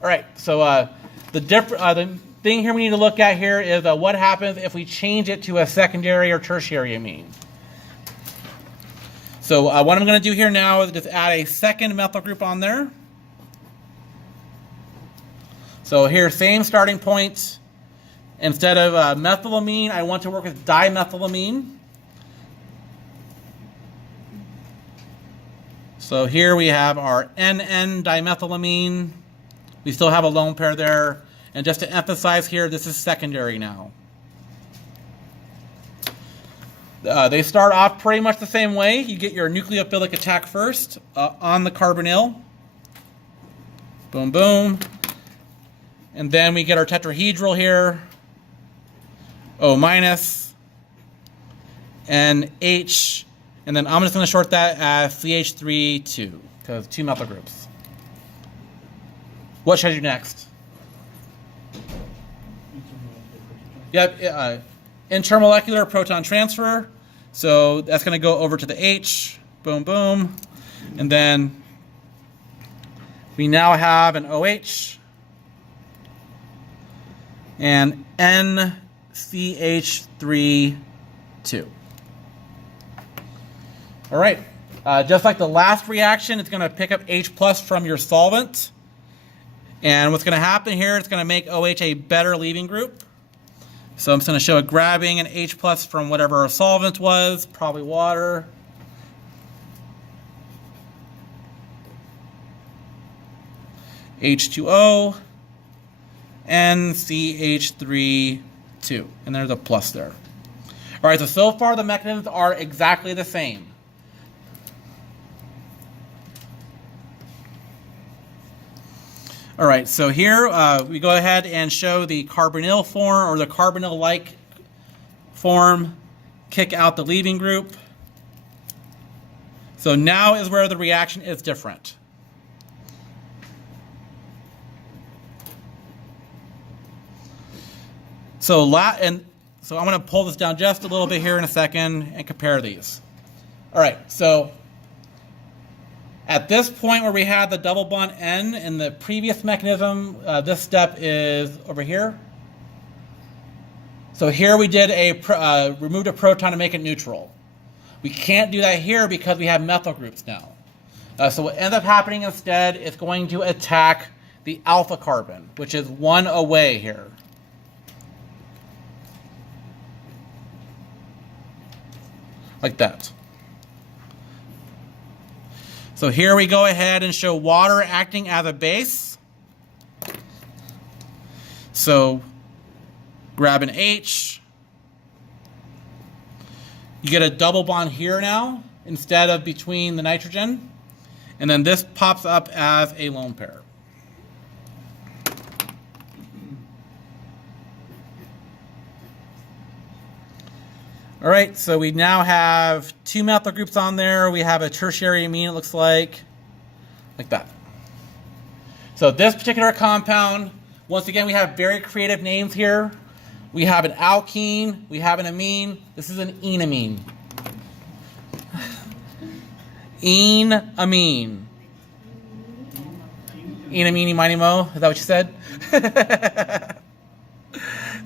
All right, so the thing here we need to look at here is what happens if we change it to a secondary or tertiary amine. So what I'm going to do here now is just add a second methyl group on there. So here, same starting point. Instead of methylamine, I want to work with dimethylamine. So here we have our NN dimethylamine. We still have a lone pair there. And just to emphasize here, this is secondary now. They start off pretty much the same way. You get your nucleophilic attack first on the carbonyl. Boom, boom. And then we get our tetrahedral here. O minus. And H. And then I'm just going to short that as CH3-2 because 2 methyl groups. What should I do next? Yep, intermolecular proton transfer. So that's going to go over to the H. Boom, boom. And then we now have an OH and NCH3-2. All right. Just like the last reaction, it's going to pick up H plus from your solvent. And what's going to happen here, it's going to make OH a better leaving group. So I'm just going to show it grabbing an H plus from whatever our solvent was, probably water. H2O, NCH3-2. And there's a plus there. All right, so far the mechanisms are exactly the same. All right, so here we go ahead and show the carbonyl form or the carbonyl-like form, kick out the leaving group. So now is where the reaction is different. So I'm going to pull this down just a little bit here in a second and compare these. All right, so at this point where we had the double bond N in the previous mechanism, this step is over here. So here we did removed a proton to make it neutral. We can't do that here because we have methyl groups now. So what ends up happening instead is going to attack the alpha carbon, which is one away here. Like that. So here we go ahead and show water acting as a base. So grab an H. You get a double bond here now instead of between the nitrogen. And then this pops up as a lone pair. All right, so we now have 2 methyl groups on there. We have a tertiary amine, it looks like that. So this particular compound, once again, we have very creative names here. We have an alkene, we have an amine. This is an enamine. Enamine. Enamine, mini mo. Is that what you said?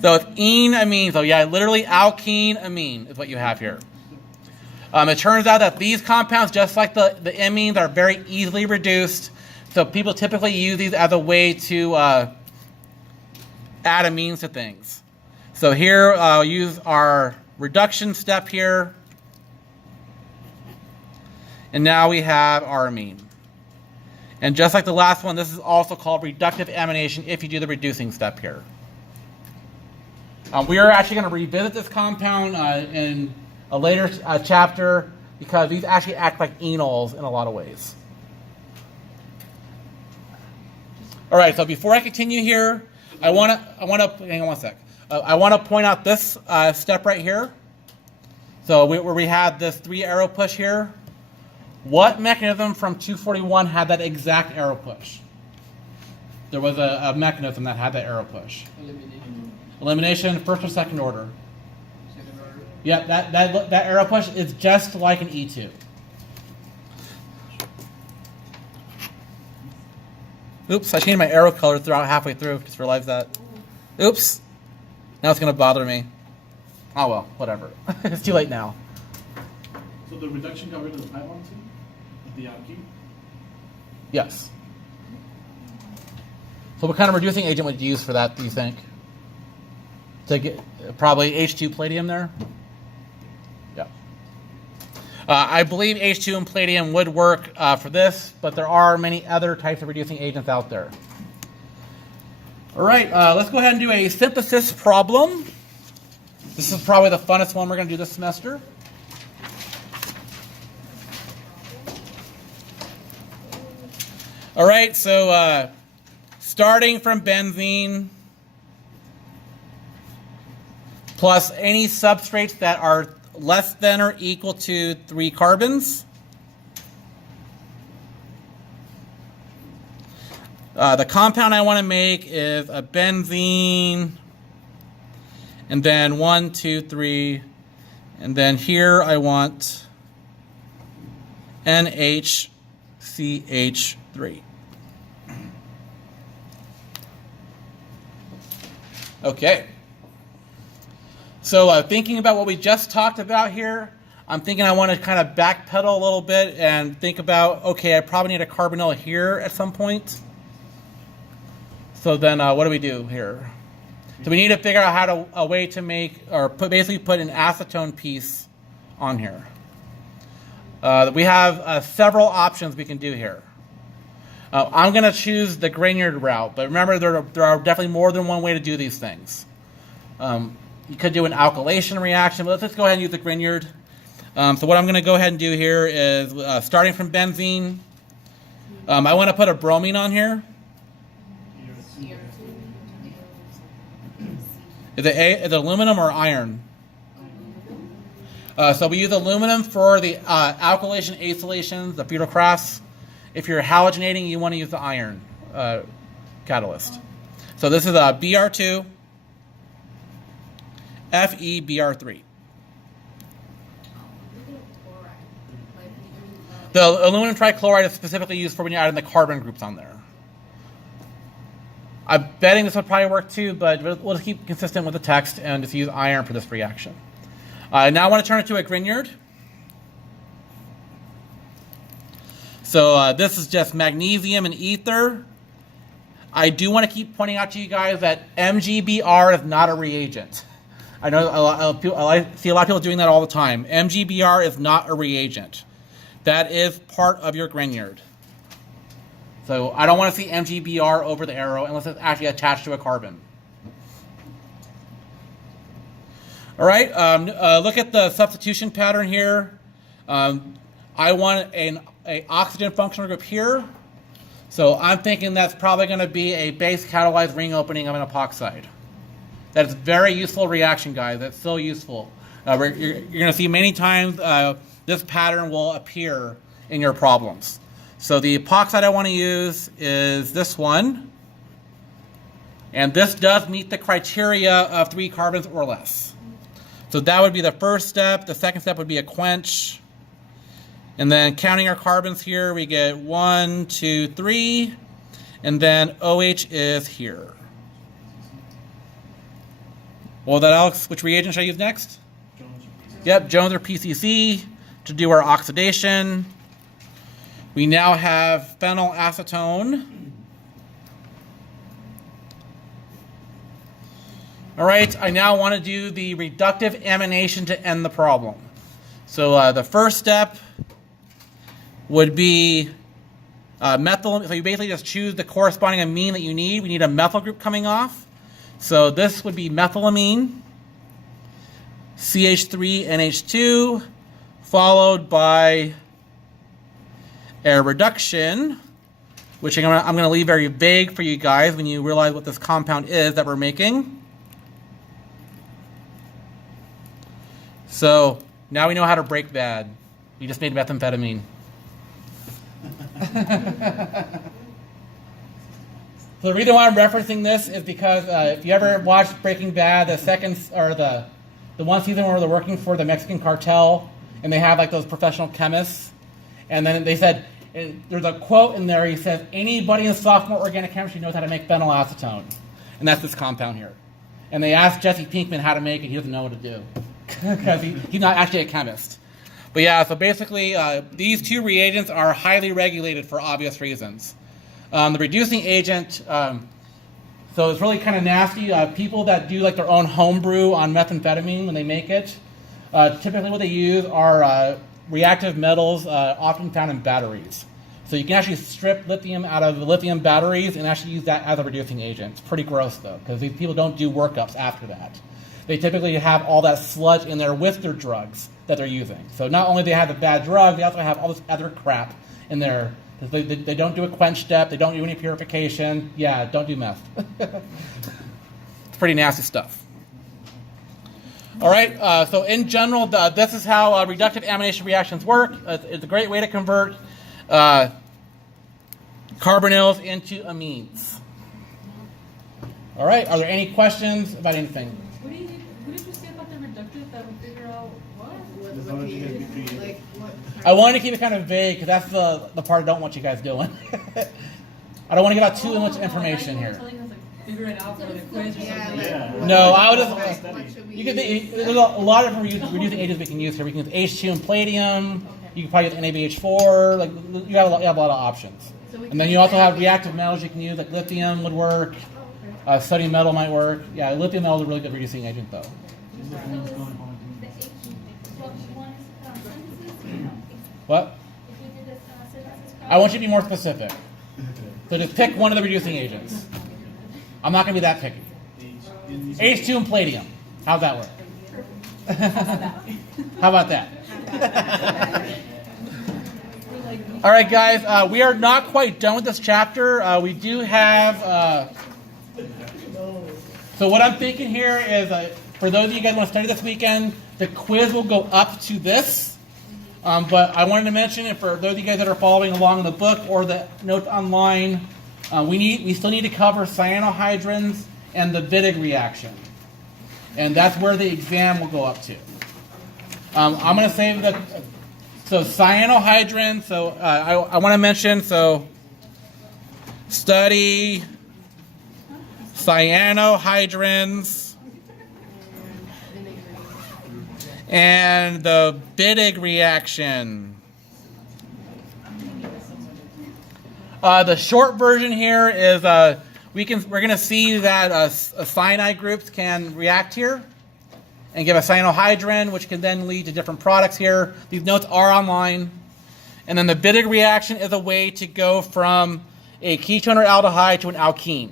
So it's enamine. So yeah, literally alkene amine is what you have here. It turns out that these compounds, just like the amines, are very easily reduced. So people typically use these as a way to add amines to things. So here I'll use our reduction step here. And now we have our amine. And just like the last one, this is also called reductive amination if you do the reducing step here. We are actually going to revisit this compound in a later chapter because these actually act like enols in a lot of ways. All right, so before I continue here, I want to, hang on one sec. I want to point out this step right here. So where we had this 3 arrow push here. What mechanism from 241 had that exact arrow push? There was a mechanism that had that arrow push. Elimination, first or second order. Second order. Yeah, that arrow push is just like an E2. Oops, I changed my arrow color throughout halfway through. Just realized that. Oops. Now it's going to bother me. Oh well, whatever. It's too late now. So the reduction got rid of the pipeline too? With the out key? Yes. So what kind of reducing agent would you use for that, do you think? To get probably H2 palladium there? Yeah. I believe H2 and palladium would work for this, but there are many other types of reducing agents out there. All right, let's go ahead and do a synthesis problem. This is probably the funnest one we're going to do this semester. All right, so starting from benzene plus any substrates that are less than or equal to 3 carbons. The compound I want to make is a benzene, and then 1, 2, 3, and then here I want NHCH3. Okay. So thinking about what we just talked about here, I'm thinking I want to kind of backpedal a little bit and think about, okay, I probably need a carbonyl here at some point. So then what do we do here? So we need to figure out a way to make, or basically put an acetone piece on here. We have several options we can do here. I'm going to choose the Grignard route, but remember there are definitely more than one way to do these things. You could do an alkylation reaction, but let's go ahead and use the Grignard. So what I'm going to go ahead and do here is, starting from benzene, I want to put a bromine on here. Is it aluminum or iron? So we use aluminum for the alkylation acylations, the butyl-crass. If you're halogenating, you want to use the iron catalyst. So this is a Br2, FeBr3. The aluminum trichloride is specifically used for when you're adding the carbon groups on there. I'm betting this would probably work too, but we'll just keep consistent with the text and just use iron for this reaction. Now I want to turn it to a Grignard. So this is just magnesium and ether. I do want to keep pointing out to you guys that MgBr is not a reagent. I know I see a lot of people doing that all the time. MgBr is not a reagent. That is part of your Grignard. So I don't want to see MgBr over the arrow unless it's actually attached to a carbon. All right, look at the substitution pattern here. I want an oxygen functional group here. So I'm thinking that's probably going to be a base catalyzed ring opening of an epoxide. That's a very useful reaction, guys. That's so useful. You're going to see many times this pattern will appear in your problems. So the epoxide I want to use is this one. And this does meet the criteria of 3 carbons or less. So that would be the first step. The second step would be a quench. And then counting our carbons here, we get 1, 2, 3. And then OH is here. Well, that Alex, which reagent should I use next? Jones or PCC? Yep, Jones or PCC to do our oxidation. We now have phenylacetone. All right, I now want to do the reductive amination to end the problem. So the first step would be methyl. So you basically just choose the corresponding amine that you need. We need a methyl group coming off. So this would be methylamine, CH3NH2, followed by a reduction which I'm going to leave very vague for you guys when you realize what this compound is that we're making. So now we know how to break bad. We just made methamphetamine. So the reason why I'm referencing this is because if you ever watched Breaking Bad, the one season where they're working for the Mexican cartel, and they have like those professional chemists, and then they said, and there's a quote in there. He says, "Anybody in sophomore organic chemistry knows how to make phenylacetone," and that's this compound here. And they asked Jesse Pinkman how to make it. He doesn't know what to do because he's not actually a chemist. But yeah, so basically, these two reagents are highly regulated for obvious reasons. The reducing agent, so it's really kind of nasty. People that do like their own home brew on methamphetamine when they make it, typically what they use are reactive metals often found in batteries. So you can actually strip lithium out of the lithium batteries and actually use that as a reducing agent. It's pretty gross though, because these people don't do workups after that. They typically have all that sludge in there with their drugs that they're using. So not only do they have the bad drug, they also have all this other crap in there. They don't do a quench step. They don't do any purification. Yeah, don't do meth. It's pretty nasty stuff. All right, so in general, this is how reductive amination reactions work. It's a great way to convert carbonyls into amines. All right, are there any questions about anything? What did you say about the reductive that would figure out what? I wanted to keep it kind of vague because that's the part I don't want you guys doing. I don't want to give out too much information here. Figure it out for the quiz or something. Yeah. No, I would just. You could. There's a lot of different reducing agents we can use here. We can use H2 and palladium. You can probably use NaBH4. Like you have a lot of options. And then you also have reactive metals you can use. Like lithium would work. Sodium metal might work. Yeah, lithium metal is a really good reducing agent though. What? I want you to be more specific. So just pick one of the reducing agents. I'm not going to be that picky. H2 and palladium. How's that work? How about that? All right, guys. We are not quite done with this chapter. We do have... So what I'm thinking here is, for those of you guys who want to study this weekend, the quiz will go up to this. But I wanted to mention it for those of you guys that are following along in the book or the notes online. We still need to cover cyanohydrins and the Wittig reaction, and that's where the exam will go up to. I'm going to save the so cyanohydrins. So I want to mention study cyanohydrins and the Wittig reaction. The short version here is we're going to see that cyanide groups can react here and give a cyanohydrin, which can then lead to different products here. These notes are online. And then the Wittig reaction is a way to go from a ketone or aldehyde to an alkene.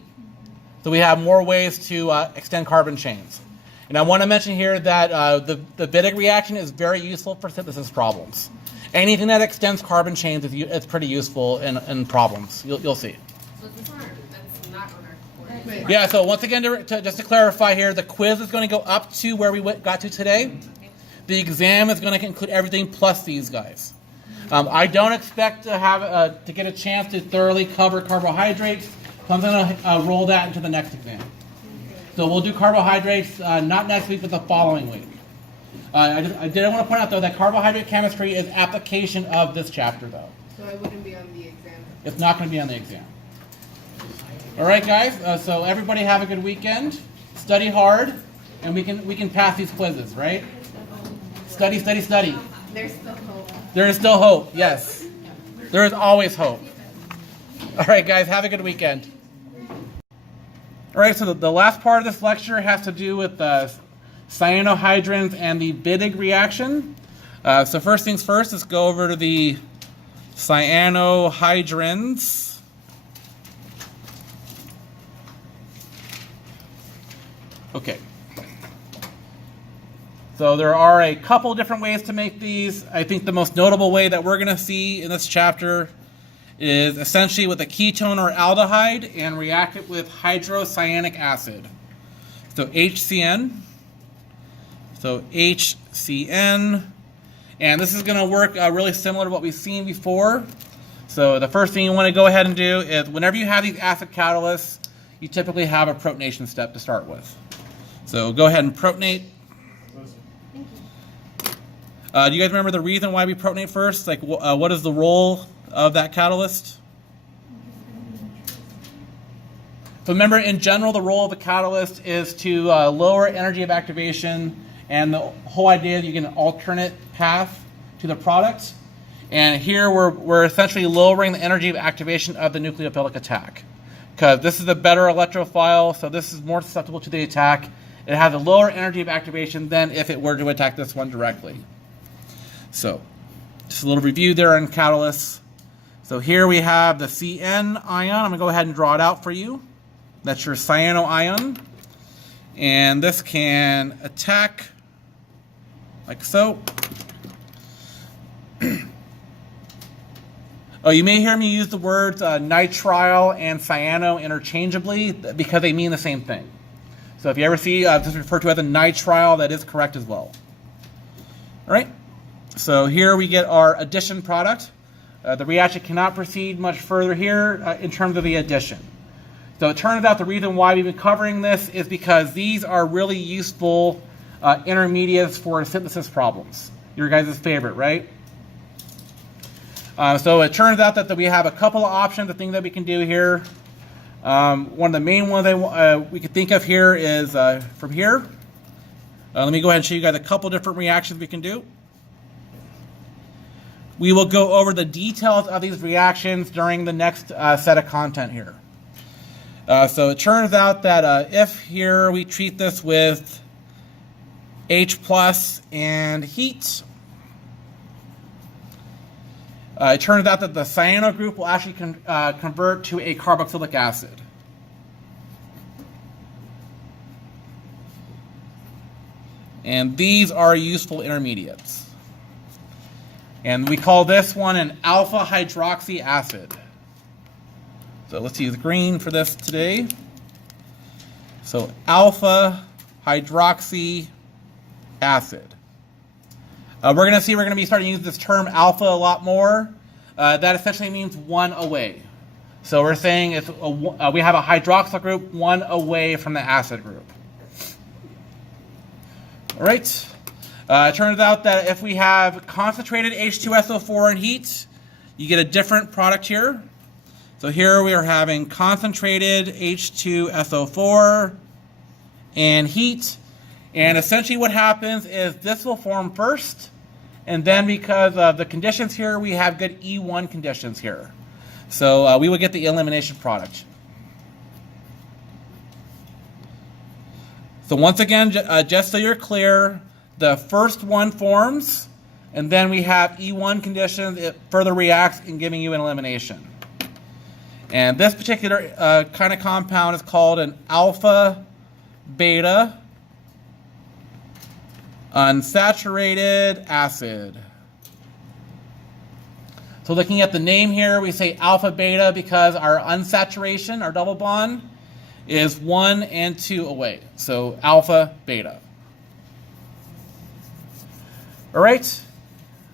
So we have more ways to extend carbon chains. And I want to mention here that the Wittig reaction is very useful for synthesis problems. Anything that extends carbon chains is pretty useful in problems. You'll see. So that's not on our course. Yeah, so once again, just to clarify here, the quiz is going to go up to where we got to today. The exam is going to include everything plus these guys. I don't expect to have to get a chance to thoroughly cover carbohydrates, so I'm going to roll that into the next exam. So we'll do carbohydrates not next week, but the following week. I did want to point out, though, that carbohydrate chemistry is application of this chapter, though. So I wouldn't be on the exam. It's not going to be on the exam. All right, guys. So everybody have a good weekend. Study hard, and we can pass these quizzes, right? Study, study, study. There's still hope. There is still hope. Yes, there is always hope. All right, guys. Have a good weekend. All right. So the last part of this lecture has to do with cyanohydrins and the Wittig reaction. So first things first, let's go over to the cyanohydrins. Okay. So there are a couple different ways to make these. I think the most notable way that we're going to see in this chapter is essentially with a ketone or aldehyde and react it with hydrocyanic acid. So HCN. So HCN. And this is going to work really similar to what we've seen before. So the first thing you want to go ahead and do is whenever you have these acid catalysts, you typically have a protonation step to start with. So go ahead and protonate. Do you guys remember the reason why we protonate first? Like, what is the role of that catalyst? So remember, in general, the role of the catalyst is to lower energy of activation, and the whole idea is you get an alternate path to the product. And here we're essentially lowering the energy of activation of the nucleophilic attack, because this is a better electrophile, so this is more susceptible to the attack. It has a lower energy of activation than if it were to attack this one directly. So, just a little review there on catalysts. So here we have the CN ion. I'm going to go ahead and draw it out for you. That's your cyano ion. And this can attack like so. Oh, you may hear me use the words nitrile and cyano interchangeably because they mean the same thing. So if you ever see this referred to as a nitrile, that is correct as well. All right. So here we get our addition product. The reaction cannot proceed much further here in terms of the addition. So it turns out the reason why we've been covering this is because these are really useful intermediates for synthesis problems. Your guys' favorite, right? So it turns out that we have a couple of options of things that we can do here. One of the main ones we could think of here is from here. Let me go ahead and show you guys a couple different reactions we can do. We will go over the details of these reactions during the next set of content here. So it turns out that if here we treat this with H plus and heat, it turns out that the cyano group will actually convert to a carboxylic acid. And these are useful intermediates. And we call this one an alpha hydroxy acid. So let's use green for this today. So alpha hydroxy acid. We're going to be starting to use this term alpha a lot more. That essentially means one away. So we're saying we have a hydroxyl group one away from the acid group. All right. It turns out that if we have concentrated H2SO4 in heat, you get a different product here. So here we are having concentrated H2SO4 in heat. And essentially what happens is this will form first. And then because of the conditions here, we have good E1 conditions here. So we will get the elimination product. So once again, just so you're clear, the first one forms, and then we have E1 conditions. It further reacts in giving you an elimination. And this particular kind of compound is called an alpha beta unsaturated acid. So looking at the name here, we say alpha beta because our unsaturation, our double bond, is 1 and 2 away. So alpha beta. All right.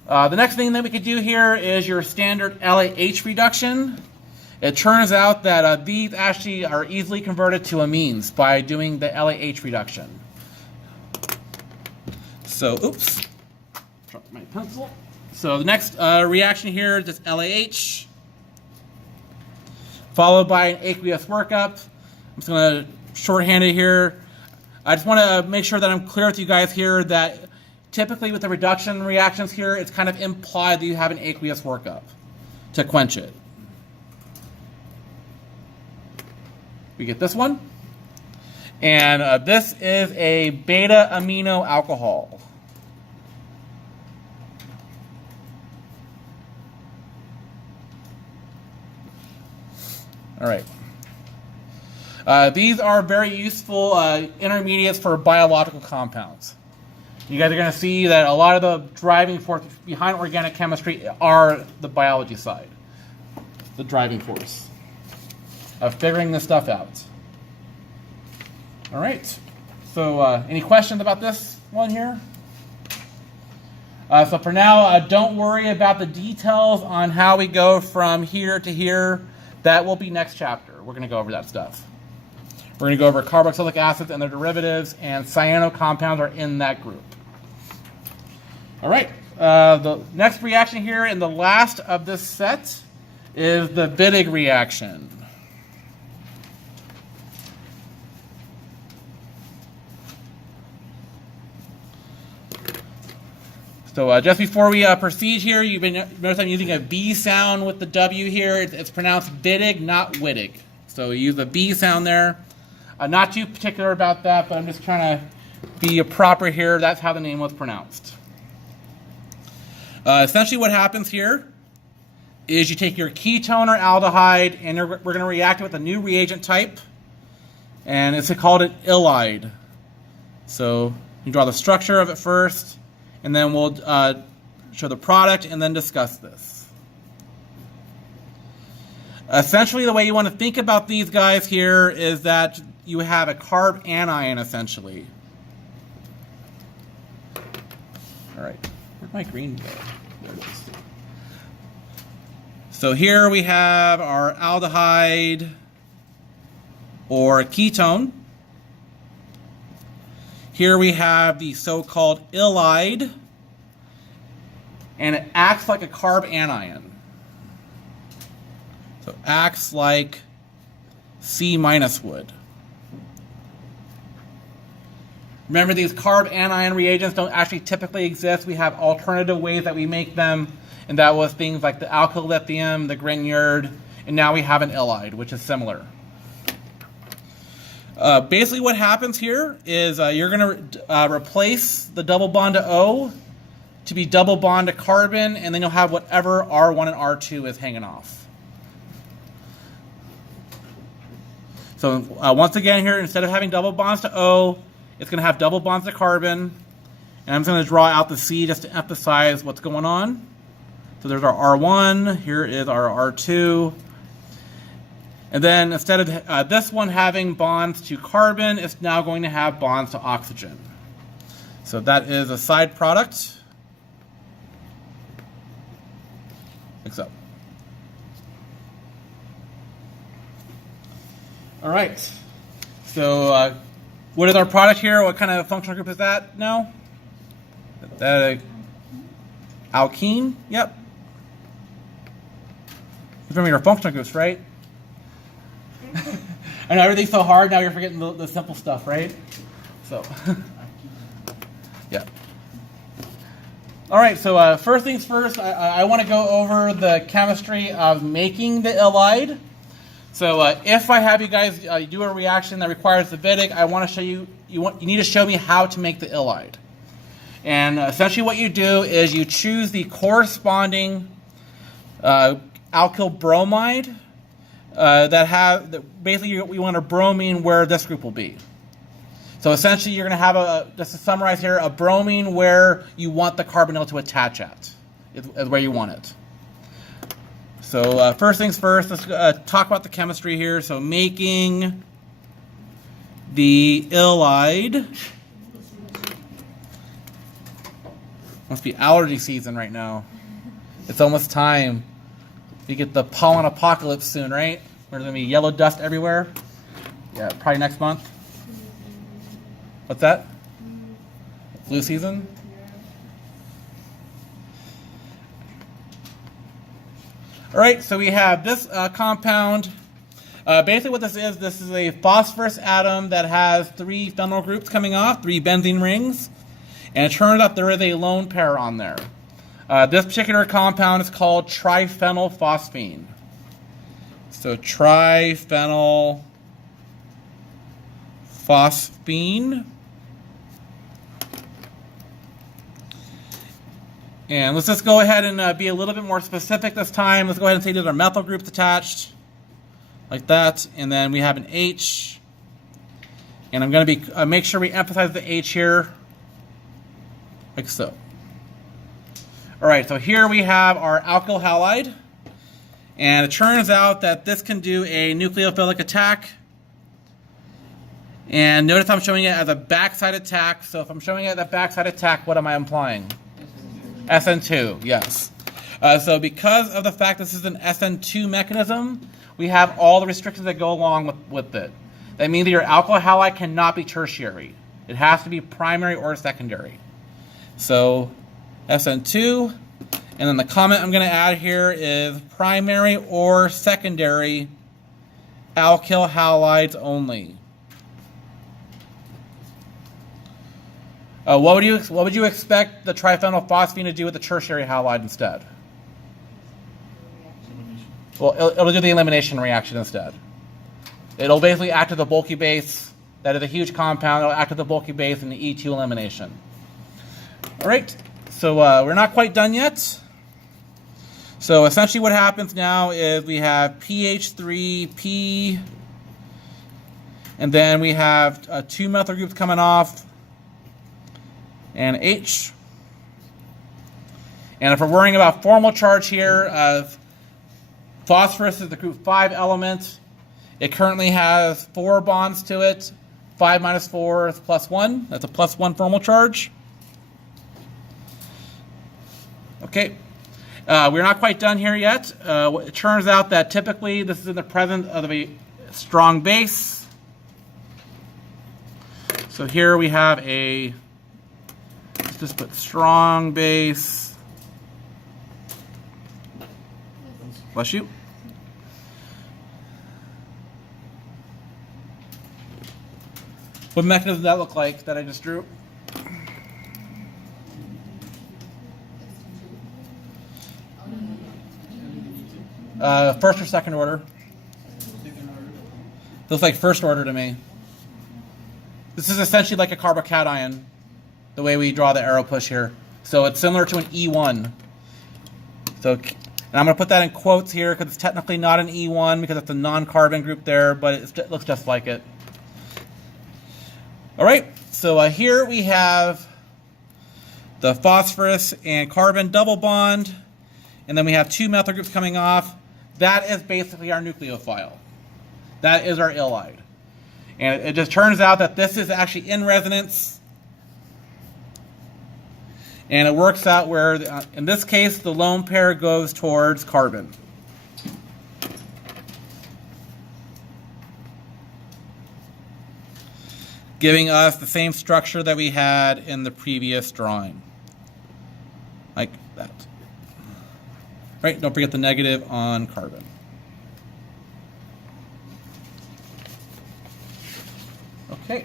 The next thing that we could do here is your standard LAH reduction. It turns out that these actually are easily converted to amines by doing the LAH reduction. So, oops, dropped my pencil. So the next reaction here is just LAH, followed by an aqueous workup. I'm just going to shorthand it here. I just want to make sure that I'm clear with you guys here that typically with the reduction reactions here, it's kind of implied that you have an aqueous workup to quench it. We get this one. And this is a beta amino alcohol. All right. These are very useful intermediates for biological compounds. You guys are going to see that a lot of the driving force behind organic chemistry are the biology side. the driving force of figuring this stuff out. All right. So any questions about this one here? So for now, don't worry about the details on how we go from here to here. That will be next chapter. We're going to go over that stuff. We're going to go over carboxylic acids and their derivatives, and cyano compounds are in that group. All right. The next reaction here, and the last of this set, is the Wittig reaction. So just before we proceed here, notice I'm using a B sound with the W here. It's pronounced Wittig, not Wittig. So we use a B sound there. Not too particular about that, but I'm just trying to be proper here. That's how the name was pronounced. Essentially what happens here is you take your ketone or aldehyde, and we're going to react it with a new reagent type, and it's called an ylide. So you draw the structure of it first, and then we'll show the product and then discuss this. Essentially, the way you want to think about these guys here is that you have a carb anion, essentially. All right, where'd my green go? There it is. So here we have our aldehyde or ketone. Here we have the so-called ylide, and it acts like a carb anion. So it acts like C- would. Remember, these carb anion reagents don't actually typically exist. We have alternative ways that we make them, and that was things like the alkyl lithium, the Grignard, and now we have an ylide, which is similar. Basically what happens here is you're going to replace the double bond to O to be double bond to carbon, and then you'll have whatever R1 and R2 is hanging off. So once again here, instead of having double bonds to O, it's going to have double bonds to carbon, and I'm just going to draw out the C just to emphasize what's going on. So there's our R1, here is our R2. And then instead of this one having bonds to carbon, it's now going to have bonds to oxygen. So that is a side product. Like so. All right. So what is our product here? What kind of functional group is that now? That alkene? Yep. Remember your functional groups, right? I know everything's so hard now. You're forgetting the simple stuff, right? So, yeah. All right. So first things first, I want to go over the chemistry of making the ylide. So if I have you guys do a reaction that requires the Wittig, I want to show you. You need to show me how to make the ylide. And essentially, what you do is you choose the corresponding alkyl bromide. Basically we want a bromine where this group will be. So essentially you're going to have just to summarize here, a bromine where you want the carbonyl to attach at, is where you want it. So first things first, let's talk about the chemistry here. So making the ylide. Must be allergy season right now. It's almost time. We get the pollen apocalypse soon, right? Where there's going to be yellow dust everywhere. Yeah, probably next month. What's that? Flu season? All right, so we have this compound. Basically what this is a phosphorus atom that has 3 phenyl groups coming off, 3 benzene rings. And it turns out there is a lone pair on there. This particular compound is called triphenylphosphine. So triphenylphosphine. And let's just go ahead and be a little bit more specific this time. Let's go ahead and say these are methyl groups attached, like that. And then we have an H. And I'm going to make sure we emphasize the H here, like so. All right, so here we have our alkyl halide, And it turns out that this can do a nucleophilic attack. And notice I'm showing it as a backside attack. So if I'm showing it as a backside attack, what am I implying? SN2, yes. So because of the fact this is an SN2 mechanism, we have all the restrictions that go along with it. That means that your alkyl halide cannot be tertiary. It has to be primary or secondary. So SN2, and then the comment I'm going to add here is primary or secondary alkyl halides only. What would you expect the triphenylphosphine to do with the tertiary halide instead? Elimination. Well, it'll do the elimination reaction instead. It'll basically act as a bulky base. That is a huge compound. It'll act as a bulky base in the E2 elimination. All right, so we're not quite done yet. So essentially what happens now is we have PH3P, and then we have two methyl groups coming off, and H. And if we're worrying about formal charge here, phosphorus is the group 5 element. It currently has 4 bonds to it. 5 minus 4 is plus 1. That's a plus 1 formal charge. Okay. We're not quite done here yet. It turns out that typically this is in the presence of a strong base. So here we have a, let's just put strong base. Bless you. What mechanism does that look like that I just drew? First or second order? Looks like first order to me. This is essentially like a carbocation, the way we draw the arrow push here. So it's similar to an E1. So, and I'm going to put that in quotes here because it's technically not an E1 because it's a non-carbon group there, but it looks just like it. All right, so here we have the phosphorus and carbon double bond, and then we have 2 methyl groups coming off. That is basically our nucleophile. That is our ylide. And it just turns out that this is actually in resonance. And it works out where, in this case, the lone pair goes towards carbon. Giving us the same structure that we had in the previous drawing. Like that. Right, don't forget the negative on carbon. Okay.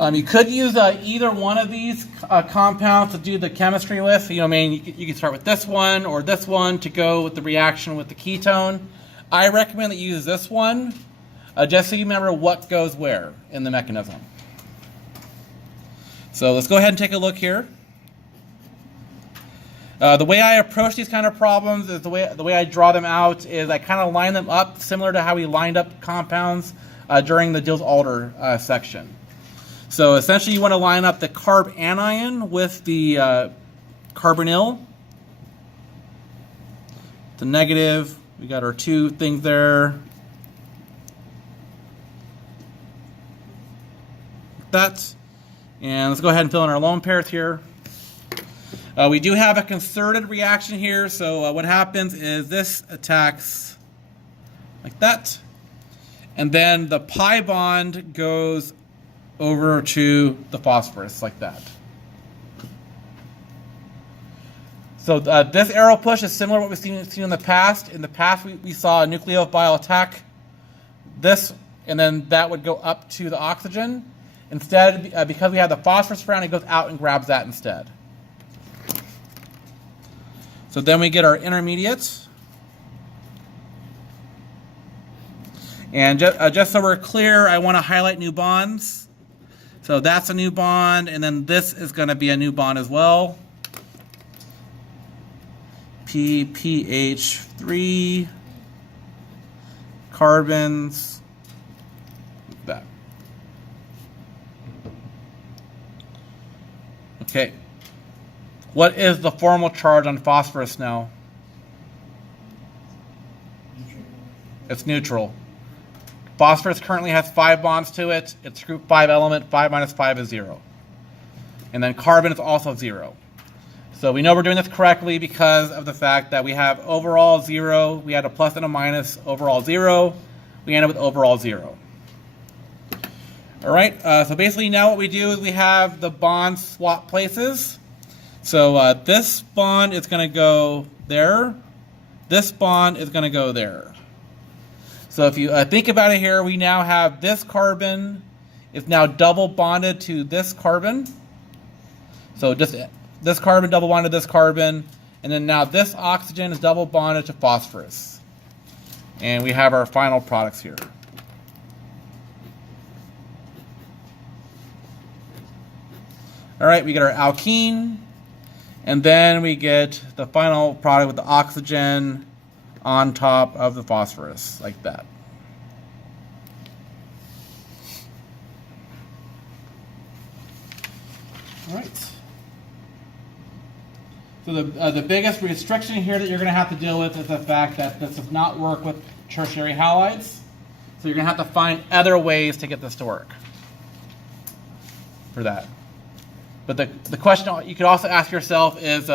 You could use either one of these compounds to do the chemistry with. You know, I mean, you can start with this one or this one to go with the reaction with the ketone. I recommend that you use this one, just so you remember what goes where in the mechanism. So let's go ahead and take a look here. The way I approach these kind of problems is the way I draw them out is I kind of line them up similar to how we lined up compounds during the Diels-Alder section. So essentially you want to line up the carb anion with the carbonyl. The negative, we got our 2 things there. That. And let's go ahead and fill in our lone pairs here. We do have a concerted reaction here, so what happens is this attacks like that, and then the pi bond goes over to the phosphorus like that. So this arrow push is similar to what we've seen in the past. In the past, we saw a nucleophile attack this, and then that would go up to the oxygen. Instead, because we have the phosphorus around, it goes out and grabs that instead. So then we get our intermediates. And just so we're clear, I want to highlight new bonds. So that's a new bond, and then this is going to be a new bond as well. PPH3 carbons. That. Okay. What is the formal charge on phosphorus now? It's neutral. Phosphorus currently has 5 bonds to it. It's group 5 element. 5 minus 5 is 0. And then carbon is also 0. So we know we're doing this correctly because of the fact that we have overall 0. We had a plus and a minus. Overall 0. We end up with overall 0. All right. So basically now what we do is we have the bonds swap places. So this bond is going to go there. This bond is going to go there. So if you think about it here, we now have this carbon is now double bonded to this carbon. So just this carbon double bonded to this carbon. And then now this oxygen is double bonded to phosphorus. And we have our final products here. All right, we get our alkene. And then we get the final product with the oxygen on top of the phosphorus, like that. All right. So the biggest restriction here that you're going to have to deal with is the fact that this does not work with tertiary halides. So you're going to have to find other ways to get this to work for that. But the question you could also ask yourself is,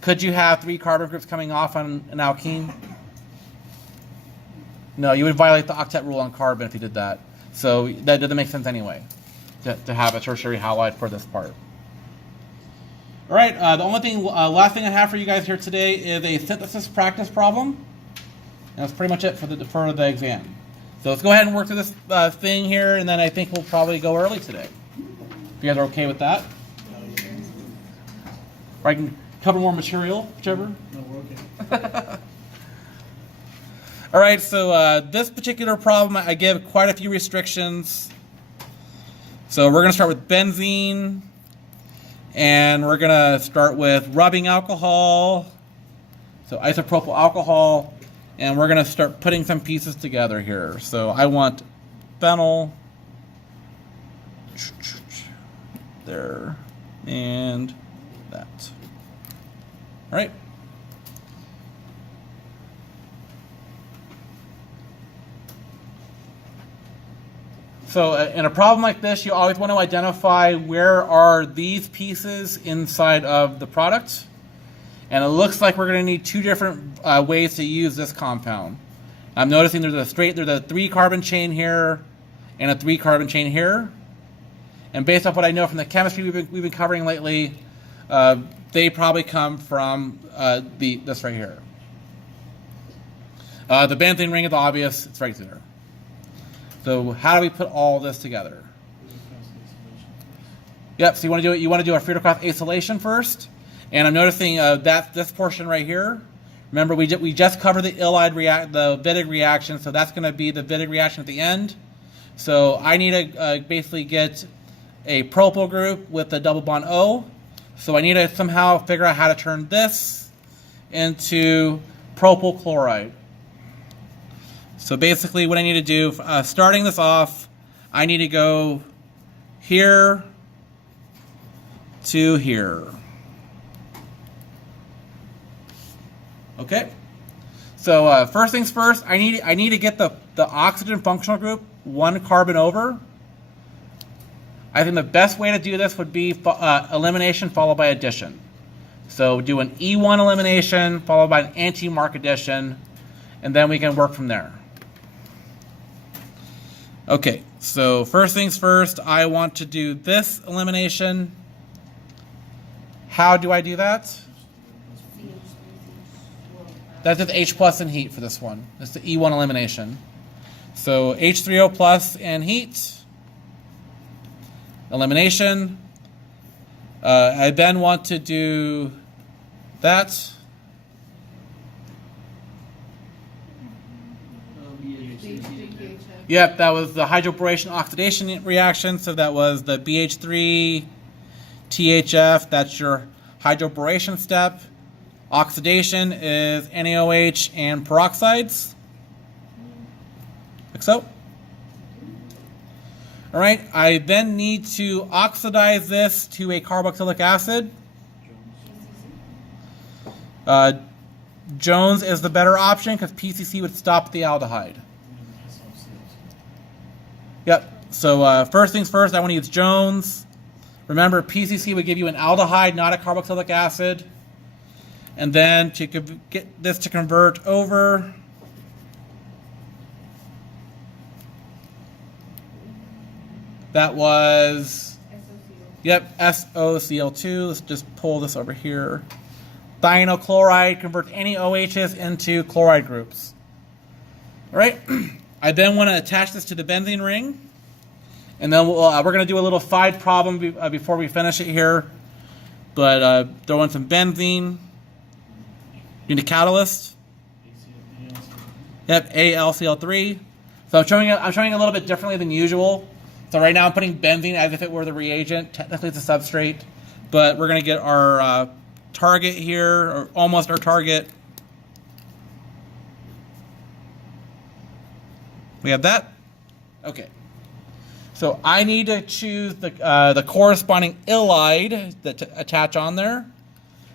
could you have 3 carbon groups coming off on an alkene? No, you would violate the octet rule on carbon if you did that. So that doesn't make sense anyway, to have a tertiary halide for this part. All right, the only thing, last thing I have for you guys here today is a synthesis practice problem. And that's pretty much it for the exam. So let's go ahead and work through this thing here, and then I think we'll probably go early today. If you guys are okay with that. Or I can cover more material, whichever. No, we're okay. All right, so this particular problem, I give quite a few restrictions. So we're going to start with benzene, and we're going to start with rubbing alcohol, so isopropyl alcohol, and we're going to start putting some pieces together here. So I want phenyl, there, and that. All right. So in a problem like this, you always want to identify where are these pieces inside of the product. And it looks like we're going to need 2 different ways to use this compound. I'm noticing there's a 3-carbon chain here and a 3-carbon chain here. And based off what I know from the chemistry we've been covering lately, they probably come from this right here. The benzene ring is obvious; it's right there. So how do we put all this together? Yep. So you want to do a Friedel-Crafts acylation first, and I'm noticing that this portion right here. Remember, we just covered the the Wittig reaction, so that's going to be the Wittig reaction at the end. So I need to basically get a propyl group with the double bond O. So I need to somehow figure out how to turn this into propyl chloride. So basically what I need to do, starting this off, I need to go here to here. Okay? So first things first, I need to get the oxygen functional group 1 carbon over. I think the best way to do this would be elimination followed by addition. So do an E1 elimination followed by an anti-mark addition, and then we can work from there. Okay, so first things first, I want to do this elimination. How do I do that? That's just H plus and heat for this one. That's the E1 elimination. So H3O plus and heat. Elimination. I then want to do that. Yep, that was the hydroboration oxidation reaction. So that was the BH3, THF. That's your hydroboration step. Oxidation is NaOH and peroxides. Like so. All right, I then need to oxidize this to a carboxylic acid. Jones is the better option because PCC would stop the aldehyde. Yep. So first things first, I want to use Jones. Remember, PCC would give you an aldehyde, not a carboxylic acid. And then to get this to convert over, that was, yep, SOCl2. Let's just pull this over here. Thionyl converts any OHs into chloride groups. All right. I then want to attach this to the benzene ring. And then we're going to do a little side problem before we finish it here. But throw in some benzene. Need a catalyst. Yep, AlCl3. So I'm showing it a little bit differently than usual. So right now I'm putting benzene as if it were the reagent. Technically it's a substrate. But we're going to get our target here, or almost our target. We have that. Okay. So I need to choose the corresponding ylide to attach on there.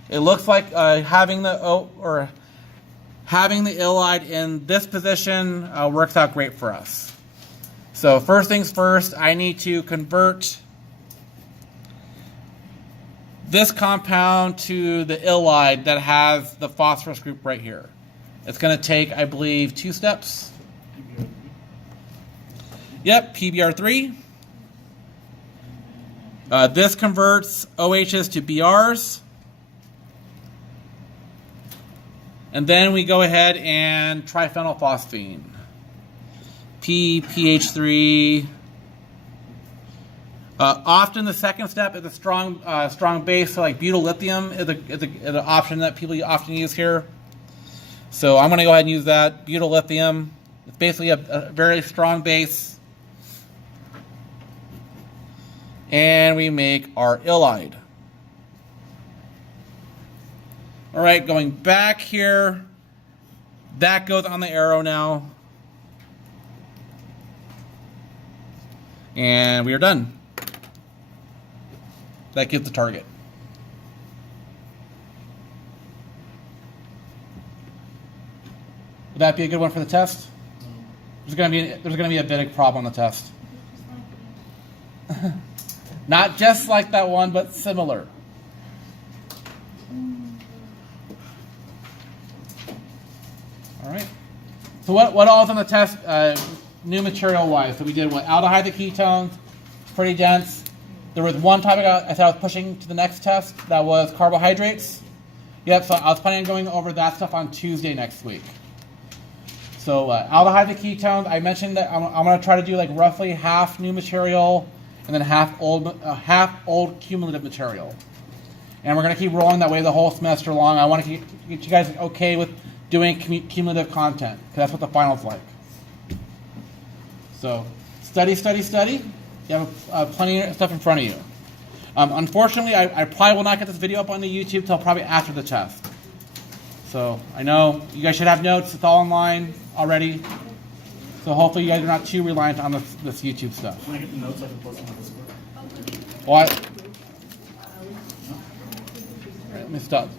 It looks like having the ylide in this position works out great for us. So first things first, I need to convert this compound to the ylide that has the phosphorus group right here. It's going to take, I believe, 2 steps. Yep, PBr3. This converts OHs to BRs. And then we go ahead and triphenylphosphine. PPH3. Often the second step is a strong base, so like butyllithium is an option that people often use here. So I'm going to go ahead and use that. Butyllithium. It's basically a very strong base. And we make our ylide. All right, going back here. That goes on the arrow now. And we are done. That gives the target. Would that be a good one for the test? There's going to be a big problem on the test. Not just like that one, but similar. All right. So what all is on the test, new material-wise? So we did aldehyde the ketones, pretty dense. There was one topic as I was pushing to the next test that was carbohydrates. Yep. So I was planning on going over that stuff on Tuesday next week. So aldehyde the ketones, I mentioned that I'm going to try to do like roughly half new material and then half old cumulative material. And we're going to keep rolling that way the whole semester long. I want to get you guys okay with doing cumulative content, because that's what the final's like. So study. You have plenty of stuff in front of you. Unfortunately, I probably will not get this video up on the YouTube till probably after the test. So I know you guys should have notes. It's all online already. So hopefully you guys are not too reliant on this YouTube stuff. Can I get the notes I can post on my Discord? Well, all right, let me stop.